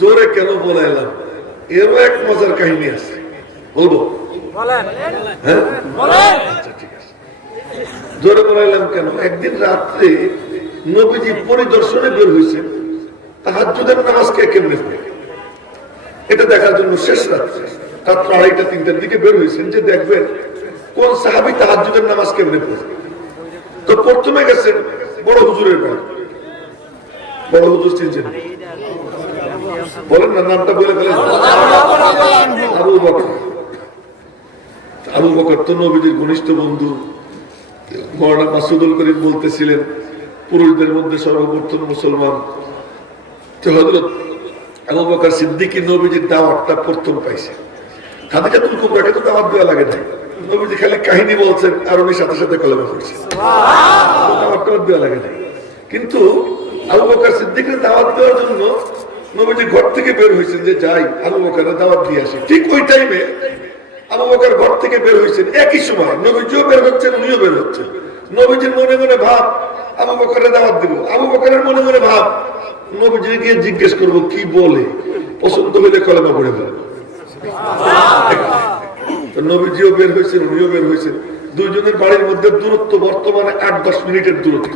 জোরে কেন বলাইলাম, এরও এক মজার কাহিনী আছে, বলবো? হ্যাঁ, আচ্ছা ঠিক আছে। জোরে বলাইলাম কেন, একদিন রাত্রে নবীজি পরিদর্শনে বের হয়েছেন, তাহাজ্জুদের নামাজ কে কেমনে পড়ে এটা দেখার জন্য। শেষ রাত্রে রাত্র 2:30-3টার দিকে বের হয়েছেন যে দেখবেন কোন সাহাবী তাহাজ্জুদের নামাজ কেমনে পড়ে। তো প্রথমে গেছেন বড় হুজুরের বাড়ি। বড় হুজুর চিনছেন? বলেন না, নামটা বলে ফেলেন। আবু বকর। আবু বকর তো নবীজির ঘনিষ্ঠ বন্ধু। মওলানা মাসুদুল করিম বলতেছিলেন পুরুষদের মধ্যে সর্বপ্রথম মুসলমান। তো হযরত আবু বকর সিদ্দিকী নবীজির দাওয়াতটা প্রথম পাইছে। খাদিজাতুল কুবরাকে তো দাওয়াত দেওয়া লাগে নাই, নবীজি খালি কাহিনী বলছেন আর উনি সাথে সাথে কলেমা পড়ছেন, দাওয়াত দেওয়া লাগে নাই। কিন্তু আবু বকর সিদ্দিকের দাওয়াত দেওয়ার জন্য নবীজি ঘর থেকে বের হয়েছেন যে যাই আবু বকরের দাওয়াত দিয়ে আসি। ঠিক ওই টাইমে আবু বকর ঘর থেকে বের হয়েছেন, একই সময় নবীজিও বের হচ্ছেন, উনিও বের হচ্ছেন। নবীজির মনে মনে ভাব আবু বকরের দাওয়াত দিব, আবু বকরের মনে মনে ভাব নবীজি গিয়ে জিজ্ঞেস করবো কি বলে, পছন্দ হইলে কলেমা পড়ে ফেলবো। নবীজিও বের হয়েছেন, উনিও বের হয়েছেন। দুইজনের বাড়ির মধ্যে দূরত্ব বর্তমানে 8-10 মিনিটের দূরত্ব।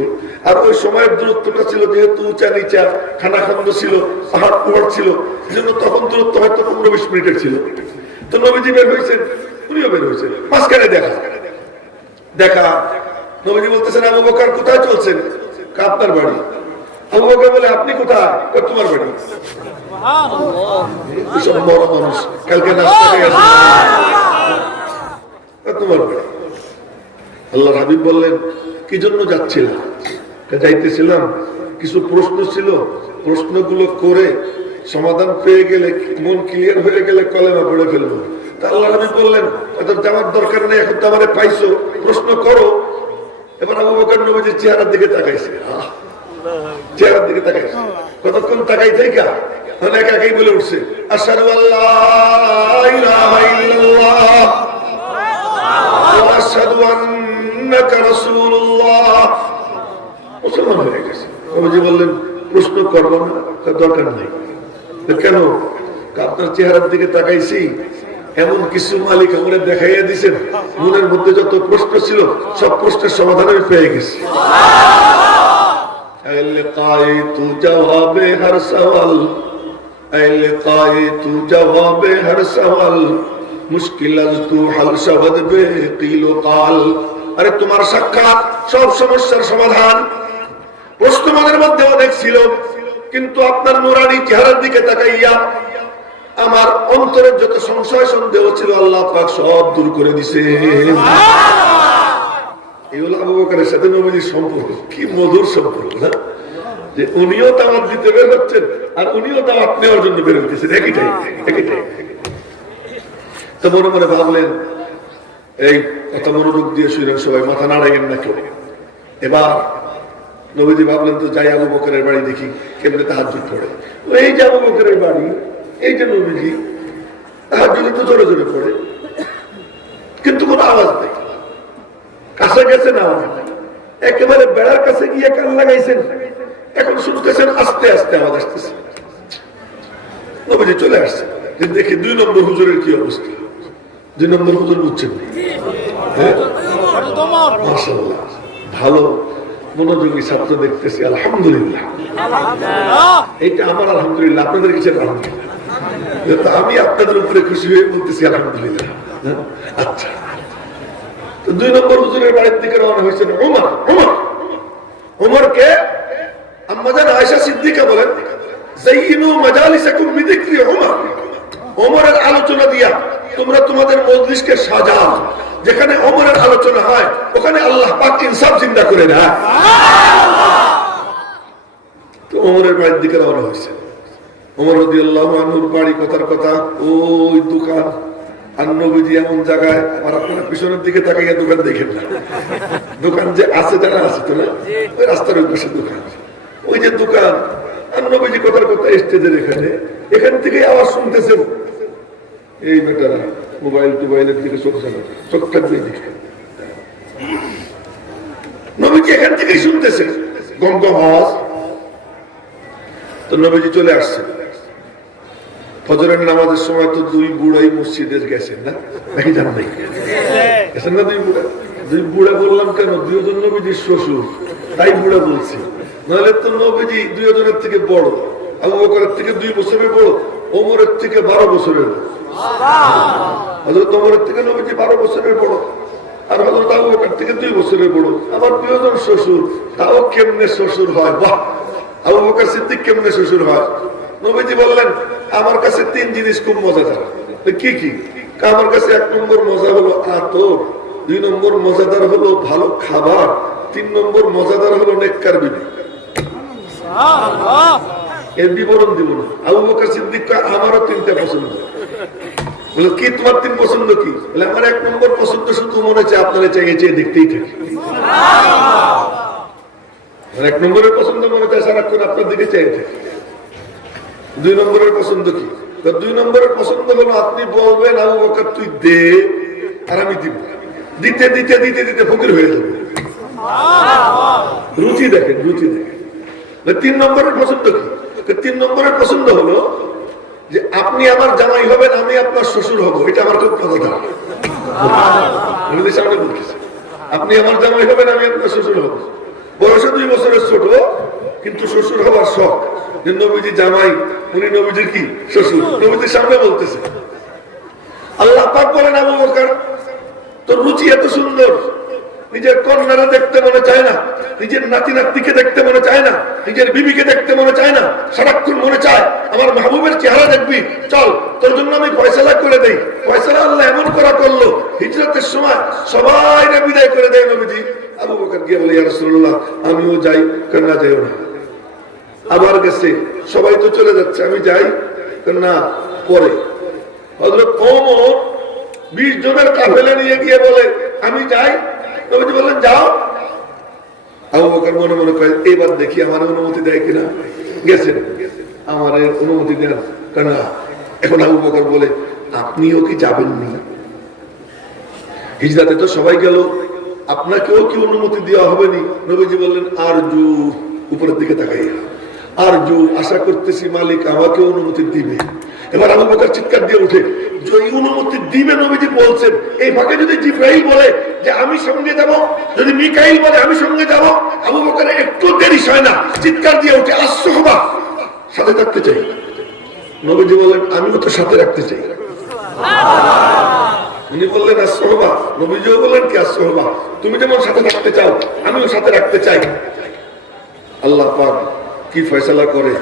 আর ওই সময়ের দূরত্বটা ছিল যেহেতু উঁচা নিচা খানাখন্দ ছিল, পাহাড় পাহাড় ছিল, সেজন্য তখন দূরত্ব হয়তো 15-20 মিনিটের ছিল। তো নবীজি বের হয়েছেন, উনিও বের হয়েছেন, মাঝখানে দেখা নবীজি বলতেছেন আবু বকর কোথায় চলছেন? আপনার বাড়ি। আবু বকর বলে আপনি কোথায়? তোমার বাড়ি। বড় মানুষ, কালকে নাস্তা খেয়ে তোমার বাড়ি। আল্লাহর হাবিব বললেন কি জন্য যাচ্ছিলাম? যাইতেছিলাম কিছু প্রশ্ন ছিল, প্রশ্নগুলো করে সমাধান পেয়ে গেলে, মন ক্লিয়ার হয়ে গেলে কলেমা পড়ে ফেলবো। তা আল্লাহর হাবিব বললেন এত যাওয়ার দরকার নেই, এখন তো আমারে পাইছো, প্রশ্ন করো। এবার আবু বকর নবীজির চেহারার দিকে তাকাইছে, চেহারার দিকে তাকাইছে, কতক্ষণ তাকাই থেকে অনেক একাই বলে উঠছে আশহাদু আল্লা ইলাহা ইল্লাল্লাহ ওয়া আশহাদু আন্নাকা রাসূলুল্লাহ। মুসলমান হয়ে গেছে। নবীজি বললেন প্রশ্ন করব না, দরকার নেই। কেন? আপনার চেহারার দিকে তাকাইছি, এমন কিছু মালিক আমাদের দেখাইয়া দিয়েছেন, মনের মধ্যে যত প্রশ্ন ছিল সব প্রশ্নের সমাধান আমি পেয়ে গেছি। لقائت جواب ہر سوال لقائت جواب ہر سوال মুশকিল তো হাল শব্দ বে কিল কাল। আরে তোমার সাক্ষাৎ সব সমস্যার সমাধান। প্রশ্ন মনের মধ্যে অনেক ছিল, কিন্তু আপনার নুরানি চেহারার দিকে তাকাইয়া আমার অন্তরের যত সংশয় সন্দেহ ছিল আল্লাহ পাক সব দূর করে দিয়েছে। এই হলো আবু বকরের সাথে নবীজির সম্পর্ক। কি মধুর সম্পর্ক না, যে উনিও দাওয়াত দিতে বের হচ্ছেন আর উনিও দাওয়াত নেওয়ার জন্য বের হচ্ছেন, একইটাই। তো মনে মনে ভাবলেন, এই কথা মনোযোগ দিয়ে শুনলেন সবাই, মাথা নাড়াইয়েন না কেউ। এবার নবীজি ভাবলেন তো যাই আবু বকরের বাড়ি দেখি কেমনে তাহাজ্জুদ পড়ে। এই যে আবু বকরের বাড়ি, এই যে নবীজি তাহাজ্জুদ তো জোরে জোরে পড়ে, কিন্তু কোনো আওয়াজ নেই। কাছে গেছেন আওয়াজ নেই, একেবারে বেড়ার কাছে গিয়ে কান লাগাইছেন, এখন শুনতেছেন আস্তে আস্তে আওয়াজ আসতেছে। নবীজি চলে আসছে, দেখি 2 নম্বর হুজুরের কি অবস্থা। 2 নম্বর হুজুর বুঝছেন, হ্যাঁ মাশাআল্লাহ, ভালো মনোযোগী ছাত্র দেখতেছি, আলহামদুলিল্লাহ। এইটা আমার আলহামদুলিল্লাহ, আপনাদের কিছু আলহামদুলিল্লাহ। আমি আপনাদের উপরে খুশি হয়ে বলতেছি আলহামদুলিল্লাহ। আচ্ছা, তো 2 নম্বর হুজুরের বাড়ির দিকে রওনা হয়েছেন ওমরকে আম্মাজান আয়েশা সিদ্দিকা বলেন যাইয়িনু মাজালিসাকুম বিযিকরি ওমর। ওমরের আলোচনা দিয়া তোমরা তোমাদের মজলিসকে সাজাও, যেখানে ওমরের আলোচনা হয় ওখানে আল্লাহ পাক ইনসাফ জিন্দা করে দেয়। তো ওমরের বাড়ির দিকে রওনা হয়েছে। ওমর রাদিয়াল্লাহু আনহুর বাড়ি কথার কথা ওই দোকান, আর নবীজি এমন জায়গায়, আর আপনারা পিছনের দিকে তাকাইয়া দোকান দেখেন না, দোকান যে আছে যারা আছে তো না, ওই রাস্তার ওই পাশে দোকান, ওই যে দোকান, আর নবীজি কথার কথা স্টেজের এখান থেকে আওয়াজ শুনতেছেন। এই বেটারা মোবাইল টোবাইলের দিকে চলছে না, চোখ থাকবে দিকে, নবীজি এখান থেকেই শুনতেছে গম গম আওয়াজ। তো নবীজি চলে আসছে, ফজরের নামাজের সময় তো দুই বুড়াই মসজিদে গেছেন না, নাকি জান নাই? গেছেন না দুই বুড়া বললাম কেন? দুইজন নবীজির শ্বশুর, তাই বুড়া বলছি। নাহলে তো নবীজি দুইজনের থেকে বড়। আবু বকরের থেকে 2 বছরের বড়, ওমরের থেকে 12 বছরের বড়। হযরত ওমরের থেকে নবীজি 12 বছরের বড়, আর হযরত আবু বকর থেকে 2 বছরের বড়। আবার প্রিয়জন শ্বশুর, তাও কেমনে শ্বশুর হয়? বাহ! আবু বকর সিদ্দিক কেমনে শ্বশুর হয়? নবীজি বললেন, আমার কাছে 3 জিনিস খুব মজাদার। কি কি? আমার কাছে 1 নম্বর মজা হলো আতর, 2 নম্বর মজাদার হলো ভালো খাবার, 3 নম্বর মজাদার হলো নেককার বিবি। এর বিবরণ দিব না। আবু বকর সিদ্দিক আমারও 3টা পছন্দ। বলে কি তোমার 3 পছন্দ কি? বলে আমার 1 নম্বর পছন্দ শুধু মনে চায় আপনারা চাইয়ে চেয়ে দেখতেই থাকি। 1 নম্বরের পছন্দ মনে চায় সারাক্ষণ আপনার দিকে চাইয়ে থাকি। 2 নম্বরের পছন্দ কি? 2 নম্বরের পছন্দ হলো আপনি বলবেন আবু বকর তুই দে, আর আমি দিব। দিতে দিতে দিতে দিতে ফকির হয়ে যাবে। রুচি দেখেন, রুচি দেখেন। 3 নম্বরের পছন্দ কি? 3 নম্বরের পছন্দ হলো যে আপনি আমার জামাই হবেন, আমি আপনার শ্বশুর হব। এটা আমার খুব মজাদার। সামনে বলতেছি, আপনি আমার জামাই হবেন, আমি আপনার শ্বশুর হব। বয়সে 2 বছরের ছোট, কিন্তু শ্বশুর হওয়ার শখ। যে নবীজি জামাই, উনি নবীজির কি শ্বশুর। নবীজির সামনে বলতেছে। আল্লাহ পাক বলেন আবু বকর তোর রুচি এত সুন্দর, নিজের কন্যারা দেখতে মনে চায় না, নিজের নাতি নাতনিকে দেখতে মনে চায় না, নিজের বিবিকে দেখতে মনে চায় না, সারাক্ষণ মনে চায় আমার মাহবুবের চেহারা দেখবি। চল তোর জন্য আমি ফয়সালা করে দেই। ফয়সালা আল্লাহ এমন করা করলো, হিজরতের সময় সবাই বিদায় করে দেয় নবীজি। আবু বকর গিয়ে বলে ইয়া রাসূলুল্লাহ আমিও যাই। কন্যা যাইও না। আবার গেছে, সবাই তো চলে যাচ্ছে, আমি যাই। কন্যা পরে হযরত ওমর 20 জনের কাফেলা নিয়ে গিয়ে বলে আমি যাই। নবীজি বললেন যাও। আবু বকর মনে মনে কয় এবার দেখি আমার অনুমতি দেয় কিনা। গেছেন, আমার অনুমতি দেন। কারণ এখন আবু বকর বলে আপনিও কি যাবেন না? হিজরাতে তো সবাই গেল, আপনাকেও কি অনুমতি দেওয়া হবে নি? নবীজি বললেন আরজু, উপরের দিকে তাকাইয়া আরজু, আশা করতেছি মালিক আমাকে অনুমতি দিবে। এবার আবু বকর চিৎকার দিয়ে উঠে যে অনুমতি দিবে নবীজি বলছেন। এই ফাঁকে যদি জিবরাইল বলে যে আমি সঙ্গে যাব, যদি মিকাইল বলে আমি সঙ্গে যাব, আবু বকরের একটু দেরি হয় না, চিৎকার দিয়ে উঠে আসহবা, সাথে থাকতে চাই। নবীজি বলেন আমিও তো সাথে রাখতে চাই। উনি বললেন আসহবা, নবীজিও বললেন কি আসহবা, তুমি যেমন সাথে রাখতে চাও আমিও সাথে রাখতে চাই। আল্লাহ পাক কি ফয়সালা করে।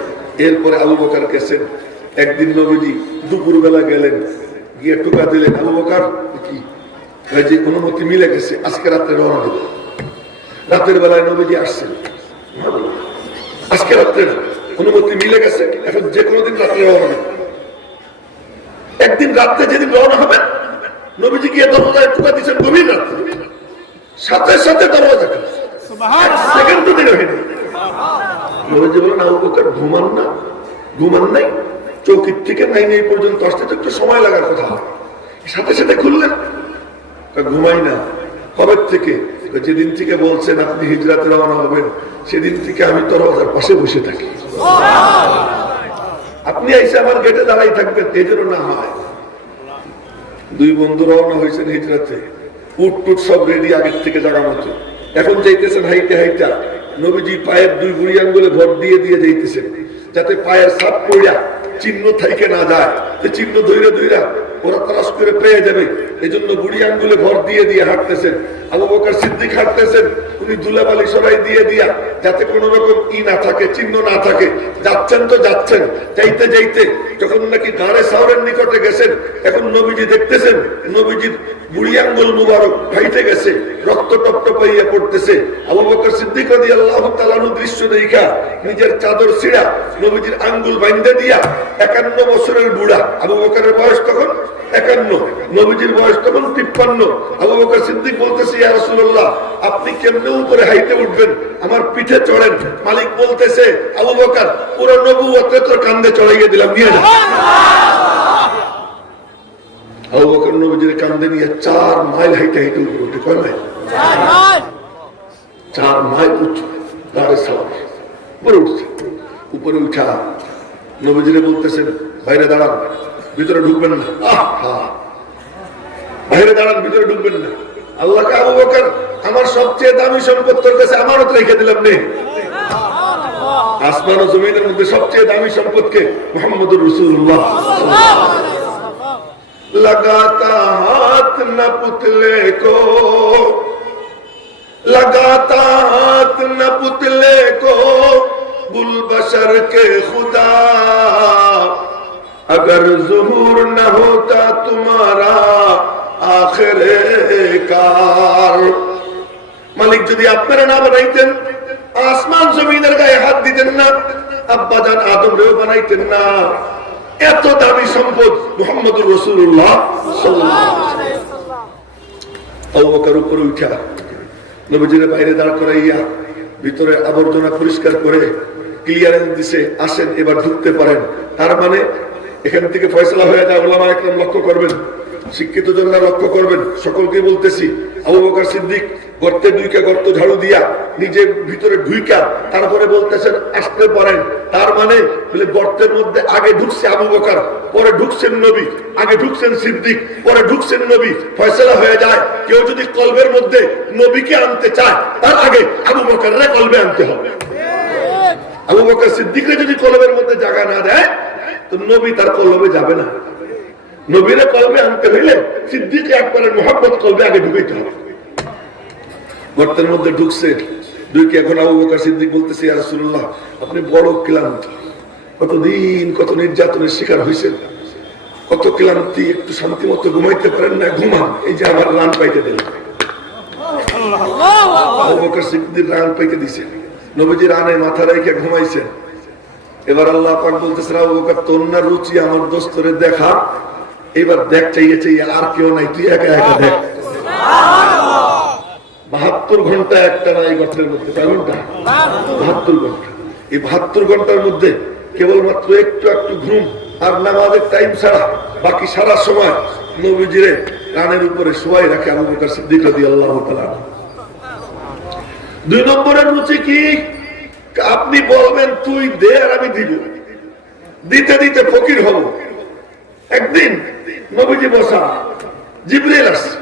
এরপরে আবু বকর গেছেন। একদিন নবীজি দুপুর বেলা গেলেন, গিয়ে টোকা দিলেন আবু বকর কি যে অনুমতি মিলে গেছে, আজকে রাত্রে রওনা দেব। রাতের বেলায় নবীজি আসছেন, আজকে রাত্রে অনুমতি মিলে গেছে, এখন যে কোনো দিন রাত্রে রওনা দেব। একদিন রাত্রে যেদিন রওনা হবেন, নবীজি গিয়ে দরজায় টোকা দিচ্ছেন গভীর রাত্রে, সাথে সাথে দরজা খুলে, এক সেকেন্ড তো দেরি হয়নি। নবীজি বলেন আবু বকর ঘুমান না? ঘুমান নাই? চৌকির থেকে নাইন এই পর্যন্ত আসতে তো একটু সময় লাগার কথা, সাথে সাথে খুললেন। ঘুমাই না। কবে থেকে? যেদিন থেকে বলছেন আপনি হিজরাতে রওনা হবেন, সেদিন থেকে আমি দরজার পাশে বসে থাকি। আপনি এসে আমার গেটে দাঁড়াই থাকবেন, এই জন্য না হয়। 2 বন্ধু রওনা হয়েছেন হিজরাতে, উট টুট সব রেডি আগের থেকে জায়গা মতো। এখন যাইতেছেন হাইটে হাইটা, নবীজি পায়ের 2 বুড়ি আঙ্গুলে ভর দিয়ে দিয়ে যাইতেছেন, যাতে পায়ের সাপ পড়া চিহ্ন থাইকে না যায়। চিহ্ন ধৈরা ধৈরা ওরা তালাশ করে পেয়ে যাবে, এই জন্য বুড়ি আঙ্গুলে ভর দিয়ে দিয়ে হাঁটতেছেন। আবু বকর সিদ্দিক হাঁটতেছেন, উনি ধুলাবালি সরাই দিয়ে দিয়া, যাতে কোনো রকম না থাকে, চিহ্ন না থাকে। যাচ্ছেন তো যাচ্ছেন, যাইতে যাইতে যখন নাকি গাড়ে সাউরের নিকটে গেছেন, এখন নবীজি দেখতেছেন নবীজির বুড়ি আঙ্গুল মুবারক ফাইটে গেছে, রক্ত টপটপাইয়া পড়তেছে। আবু বকর সিদ্দিক রাদিয়াল্লাহু তাআলা দৃশ্য দেখা নিজের চাদর ছিঁড়া নবীজির আঙ্গুল বাইন্ধে দিয়া, 51 বছরের বুড়া, আবু বকরের বয়স তখন 51, নবীজির বয়স তখন 53। আবু বকর সিদ্দিক বলতেছে ইয়া রাসূলুল্লাহ আপনি কেমনে উপরে হাইটে উঠবেন, আমার পিঠে চড়েন। মালিক বলতেছে আবু বকর পুরো নবুয়তকে তোর কাঁধে চড়াইয়ে দিলাম, নিয়ে যা। আবু বকর নবীজির কাঁধে নিয়ে 4 মাইল হাইটে হাইটে উপরে উঠে, কয় মাইল? 4 মাইল উঁচু গাড়ে সালাম উপরে উঠছে। উপরে উঠা নবীজিরে বলতেছেন বাইরে দাঁড়ান, ভিতরে ঢুকবেন না। বাইরে দাঁড়ান, ভিতরে ঢুকবেন না। আল্লাহকে আবু বকর আমার সবচেয়ে দামি সম্পদ তোর কাছে আমানত রেখে দিলাম নেই। আসমান ও জমিনের মধ্যে সবচেয়ে দামি সম্পদকে মুহাম্মদুর রাসূলুল্লাহ लगाता हाथ न पुतले को, लगाता हाथ न पुतले को बुल बशर के खुदा, अगर ज़ुहूर न होता तुम्हारा आखिरे कार। মালিক যদি আপনারা না বানাইতেন, আসমান জমিনের গায়ে হাত দিতেন না, আব্বাজান আদমরেও বানাইতেন না। এত দামি সম্পদ মুহাম্মদুর রাসূলুল্লাহ সাল্লাল্লাহু আলাইহি ওয়াসাল্লাম। আবু বকর উপরে উঠা নবীজির বাইরে দাঁড় করাইয়া ভিতরে আবর্জনা পরিষ্কার করে ক্লিয়ারেন্স দিছে, আসেন এবার ঢুকতে পারেন। তার মানে এখান থেকে ফয়সালা হয়ে যায়। উলামা একরাম লক্ষ্য করবেন, শিক্ষিত জনরা লক্ষ্য করবেন, সকলকে বলতেছি, আবু বকর সিদ্দিক গর্তে ঢুইকা, গর্ত ঝাড়ু দিয়া নিজে ভিতরে ঢুইকা তারপরে বলতেছেন আসতে পারেন। তার মানে গর্তের মধ্যে আগে ঢুকছে আবু বকর, পরে ঢুকছেন নবী, আগে ঢুকছেন সিদ্দিক, পরে ঢুকছেন নবী। ফয়সালা হয়ে যায়। কেউ যদি কলবের মধ্যে নবীকে আনতে চায়, তার আগে আবু বকরের কলবে আনতে হবে। আবু বকর সিদ্দিকরে যদি কলবের মধ্যে জায়গা না দেয়, তো নবী তার কলবে যাবে না। নবীরে কলবে আনতে হইলে সিদ্দিক একবারের মুহাব্বত কলবে আগে ঢুকাইতে হবে। গর্তের মধ্যে ঢুকছে, ঢুকে এখন আবু বকর সিদ্দিক বলতেছে, ইয়া রাসূলুল্লাহ আপনি বড় ক্লান্ত, কতদিন কত নির্যাতনের শিকার হয়েছেন, কত ক্লান্তি, একটু শান্তি মতো ঘুমাইতে পারেন না, ঘুমান, এই যে আমার রান পাইতে দিলেন। আবু বকর সিদ্দিক রান পাইতে দিছে, নবীজি রানে মাথা রেখে ঘুমাইছেন। এবার আল্লাহ পাক বলতেছেন, আবু বকর তোর না রুচি আমার দোস্তরে দেখা, এবার দেখ চাইছে আর কেউ নাই, তুই একা একা দেখ। 72 ঘন্টা একটা না এই গর্তের মধ্যে, কয় ঘন্টা? 72 ঘন্টা। এই 72 ঘন্টার মধ্যে কেবলমাত্র একটু একটু ঘুম আর নামাজের টাইম ছাড়া বাকি সারা সময় নবীজিরে কানের উপরে শোয়াই রাখে আবু বকর সিদ্দিক রাদিয়াল্লাহু তাআলা। 2 নম্বরের রুচি কি? আপনি বলবেন তুই দে আর আমি দিব, দিতে দিতে ফকির হব। একদিন নবীজি বসা, জিবরিল আসছে,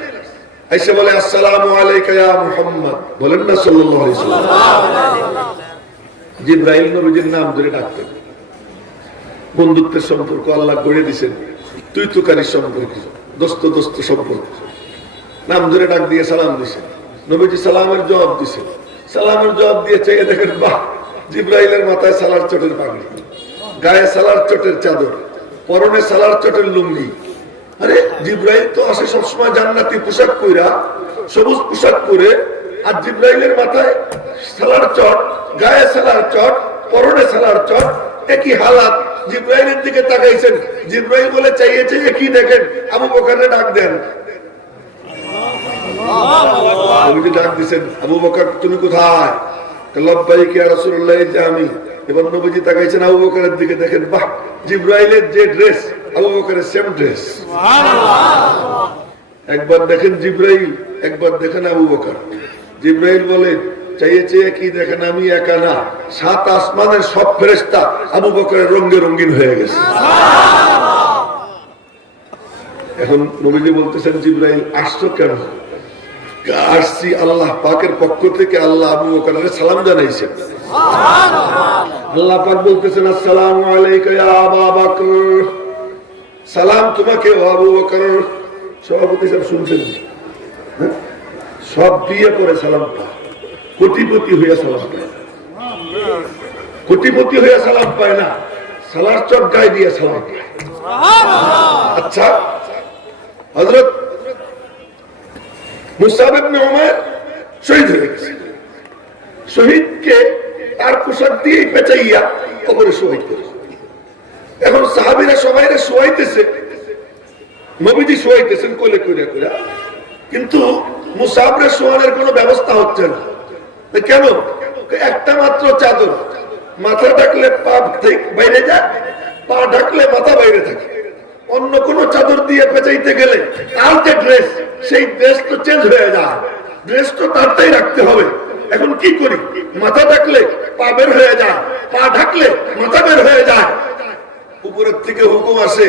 আইসা বলে আসসালামু আলাইকা ইয়া মুহাম্মদ, বলেন না সাল্লাল্লাহু আলাইহি ওয়াসাল্লাম। জিবরাইল নবীজির নাম ধরে ডাকতেন। বন্ধুত্বের সম্পর্ক আল্লাহ গড়ে দিয়েছেন, তুই তুকারির সম্পর্ক, দোস্ত দোস্ত সম্পর্ক। নাম ধরে ডাক দিয়ে সালাম দিয়েছেন, নবীজি সালামের জবাব দিয়েছেন। সালামের জবাব দিয়ে চেয়ে দেখেন, বাহ, জিবরাইলের মাথায় সালার চটের পাগড়ি, গায়ে সালার চটের চাদর, পরনে সালার চটের লুঙ্গি। আরে জিবরাইল তো আসে সবসময় জান্নাতি পোশাক পরা, সবুজ পোশাক পরে, আর জিবরাইলের মাথায় সালার চট, গায়ে সালার চট, পরনে সালার চট, একই হালাত। জিবরাইলের দিকে তাকাইছেন, জিবরাইল বলে চাইয়েছে কি দেখেন, আবু বকরের ডাক দেন। ডাক দিচ্ছেন, আবু বকর তুমি কোথায়? লব্বাইক ইয়া রাসূলুল্লাহ, এই যে আমি। এবার নবীজি তাকাইছেন আবু বকরের দিকে, দেখেন বাহ, জিবরাইলের যে ড্রেস আবু বকরের সেম ড্রেস। একবার দেখেন জিবরাইল, একবার দেখেন আবু বকর। জিবরাইল বলে চাইয়েছে কি দেখেন, আমি একা না, 7 আসমানের সব ফেরেশতা আবু বকরের রঙে রঙিন হয়ে গেছে। এখন নবীজি বলতেছেন, জিবরাইল আসছো কেন? আসছি আল্লাহ পাকের পক্ষ থেকে, আল্লাহ আবু বকরের সালাম জানাইছেন। আল্লাহ পাক বলতেছেন, আসসালামু আলাইকা ইয়া আবা বকর, সালাম তোমাকে আবু বকর। সভাপতি সাহেব শুনছেন, সব বিয়ে করে সালাম পায়, কোটিপতি হইয়া সালাম পায়, কোটিপতি হইয়া সালাম পায় না, সালার চট গায়ে দিয়ে সালাম পায়। আচ্ছা, হযরত মুসাব ইবনে উমার শহীদ হয়ে গেছে, শহীদকে তার পোশাক দিয়ে পেঁচাইয়া কবরে শোয়াইতে। এখন সাহাবীরা সবাইরে শোয়াইতেছে, নবীজি শোয়াইতেছেন কোলে কইরা কইরা, কিন্তু মুসাবরে শোয়ানোর কোনো ব্যবস্থা হচ্ছে না। কেন? একটা মাত্র চাদর, মাথা ঢাকলে পা বাইরে যায়, পা ঢাকলে মাথা বাইরে থাকে। অন্য কোন চাদর দিয়ে পেঁচাইতে গেলে তার যে ড্রেস, সেই ড্রেস তো চেঞ্জ হয়ে যায়, ড্রেস তো তারটাই রাখতে হবে। এখন কি করি? মাথা ঢাকলে পা বের হয়ে যায়, পা ঢাকলে মাথা বের হয়ে যায়। উপরের থেকে হুকুম আসে,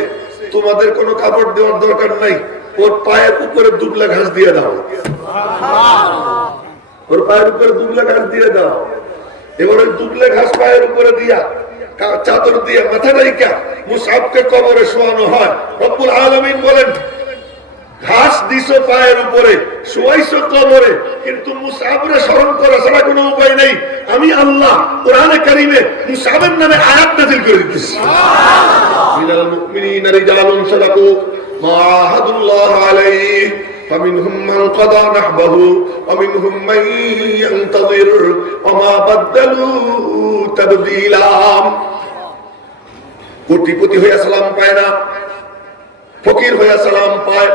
তোমাদের কোনো কাপড় দেওয়ার দরকার নাই, ওর পায়ের উপরে দুবলা ঘাস দিয়ে দাও, ওর পায়ের উপরে দুবলা ঘাস দিয়ে দাও। এবার ওই দুবলা ঘাস পায়ের উপরে দিয়া চাদর দিয়ে মাথা রেখা মুসাবকে কবরে শোয়ানো হয়। রব্বুল আলামিন বলেন, ঘাস দিছো পায়ের উপরে, শোয়াইছো কবরে, কিন্তু মুসাবরে স্মরণ করা ছাড়া কোনো উপায় নেই। আমি আল্লাহ কোরআনে কারিমে মুসাবের নামে আয়াত নাযিল করে দিতেছি। মিনাল মুমিনিনা রিজালুন সাদাকু মা আহাদুল্লাহ আলাইহি ফামিনহুম মান কাদা নাহবাহু ওয়া মিনহুম মান ইয়ানতাযির ওয়া মা বাদদালু তাবদীলা। কোটিপতি হইয়া সালাম পায় না, ফকির হইয়া সালাম পায়,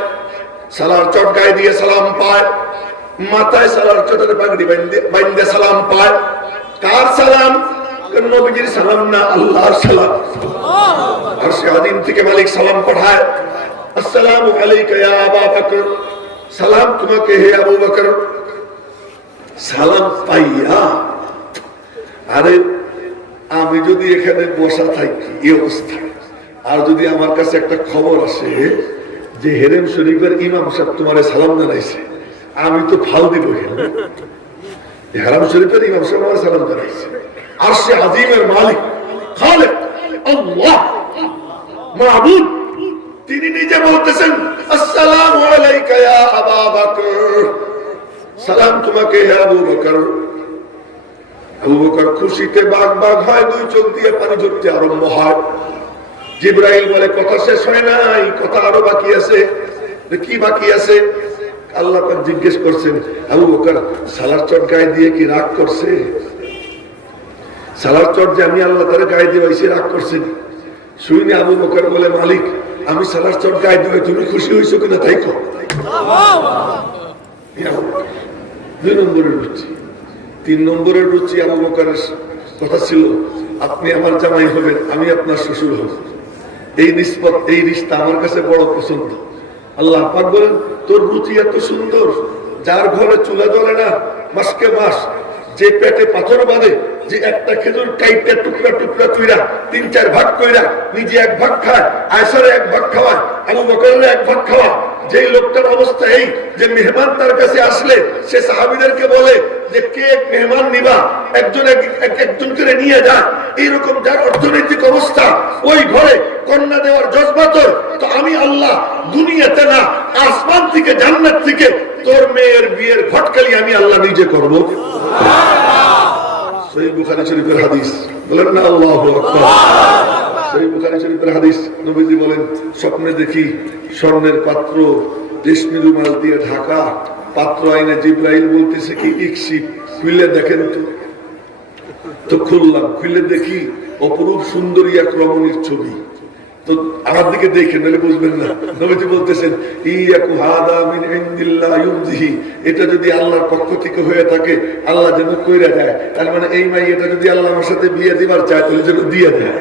সালার চট গায়ে দিয়ে সালাম পায়, মাথায় সালার চটের পাগড়ি বাইন্দে সালাম পায়। কার সালাম? নবীজির সালাম না, আল্লাহর সালাম। আর সেদিন থেকে মালিক সালাম পাঠায়, আসসালামু আলাইকা ইয়া আবা বকর, সালাম তোমাকে হে আবু বকর। সালাম পাইয়া আরে আমি যদি এখানে বসা থাকি এই অবস্থা, আর যদি আমার কাছে একটা খবর আসে যে হেরেম শরীফের ইমাম সাহেব তোমার সালাম জানাইছে, আমি তো ফাল দিব। হারাম শরীফের ইমাম সাহেব আমার সালাম জানাইছে, আরশে আজিমের মালিক খালিক আল্লাহ মাবুদ, তিনি নিজে বলতেছেন আসসালামু আলাইকা ইয়া আবা বকর, সালাম তোমাকে হে আবু বকর। আবু বকর খুশিতে বাগ বাগ হয়, দুই চোখ দিয়ে পানি ঝরতে আরম্ভ হয়। জিবরাইল বলে, কথা শেষ হয় নাই, কথা আরো বাকি আছে। কি বাকি আছে? আল্লাহ পাক জিজ্ঞেস করছেন, আবু বকর সালার চট গায়ে দিয়ে কি রাগ করছে? সালার চট যে আমি আল্লাহ তার গায়ে দিয়েছি রাগ করছেন? শুনি আবু বকর বলে, মালিক আমি সালার চট গায়ে দিয়ে তুমি খুশি হয়েছো কিনা তাই কর। 2 নম্বরের রুচি। 3 নম্বরের রুচি আবু বকরের কথা ছিল, আপনি আমার জামাই হবেন, আমি আপনার শ্বশুর হব। এই নিসবত, এই রিশতা আমার কাছে বড় পছন্দ। আল্লাহ পাক বলেন, তোর রুচি এত সুন্দর, যার ঘরে চুলা জ্বলে না মাসকে মাস, যে পেটে পাথর বাঁধে, যে একটা খেজুর কাইটে টুকরা টুকরা কইরা 3-4 ভাগ কইরা নিজে 1 ভাগ খায়, আয়েশারে 1 ভাগ খাওয়ায়, আবু বকরের 1 ভাগ খাওয়া। যে লোকটার অবস্থা এই যে মেহমান তার কাছে আসলে সে সাহাবীদেরকে বলে যে কে মেহমান নিবা, একজন একজন করে নিয়ে যায়, এইরকম যার অর্থনৈতিক অবস্থা, ওই ঘরে কন্যা দেওয়ার জজবাতর তো আমি আল্লাহ দুনিয়াতে না আসমান থেকে জান্নাত থেকে তোর মেয়ের বিয়ের ঘটকালি আমি আল্লাহ নিজে করব। সহিহ বুখারী শরীফের হাদিস, বলেন না আল্লাহু আকবার। সহিহ বুখারী শরীফের হাদিস, নবীজি বলেন, স্বপ্নে দেখি স্বর্ণের পাত্র রেশমি রুমাল দিয়ে ঢাকা, পাত্র আইনে জিবরাইল বলতেছে কি ইকশিফ, খুলে দেখেন তো খুললাম, খুলে দেখি অপরূপ সুন্দরী এক রমণীর ছবি। তো আমার দিকে দেখেন, নাহলে বুঝবেন না। নবীজি বলতেছেন, ইয়াকু হাদা মিন ইনদিল্লাহ ইউজিহি, এটা যদি আল্লাহর পক্ষ থেকে হয়ে থাকে আল্লাহ যেন কইরা দেয়। তার মানে এই মাইয়াটা যদি আল্লাহ আমার সাথে বিয়ে দিবার চায় তাহলে যেন দিয়ে দেয়।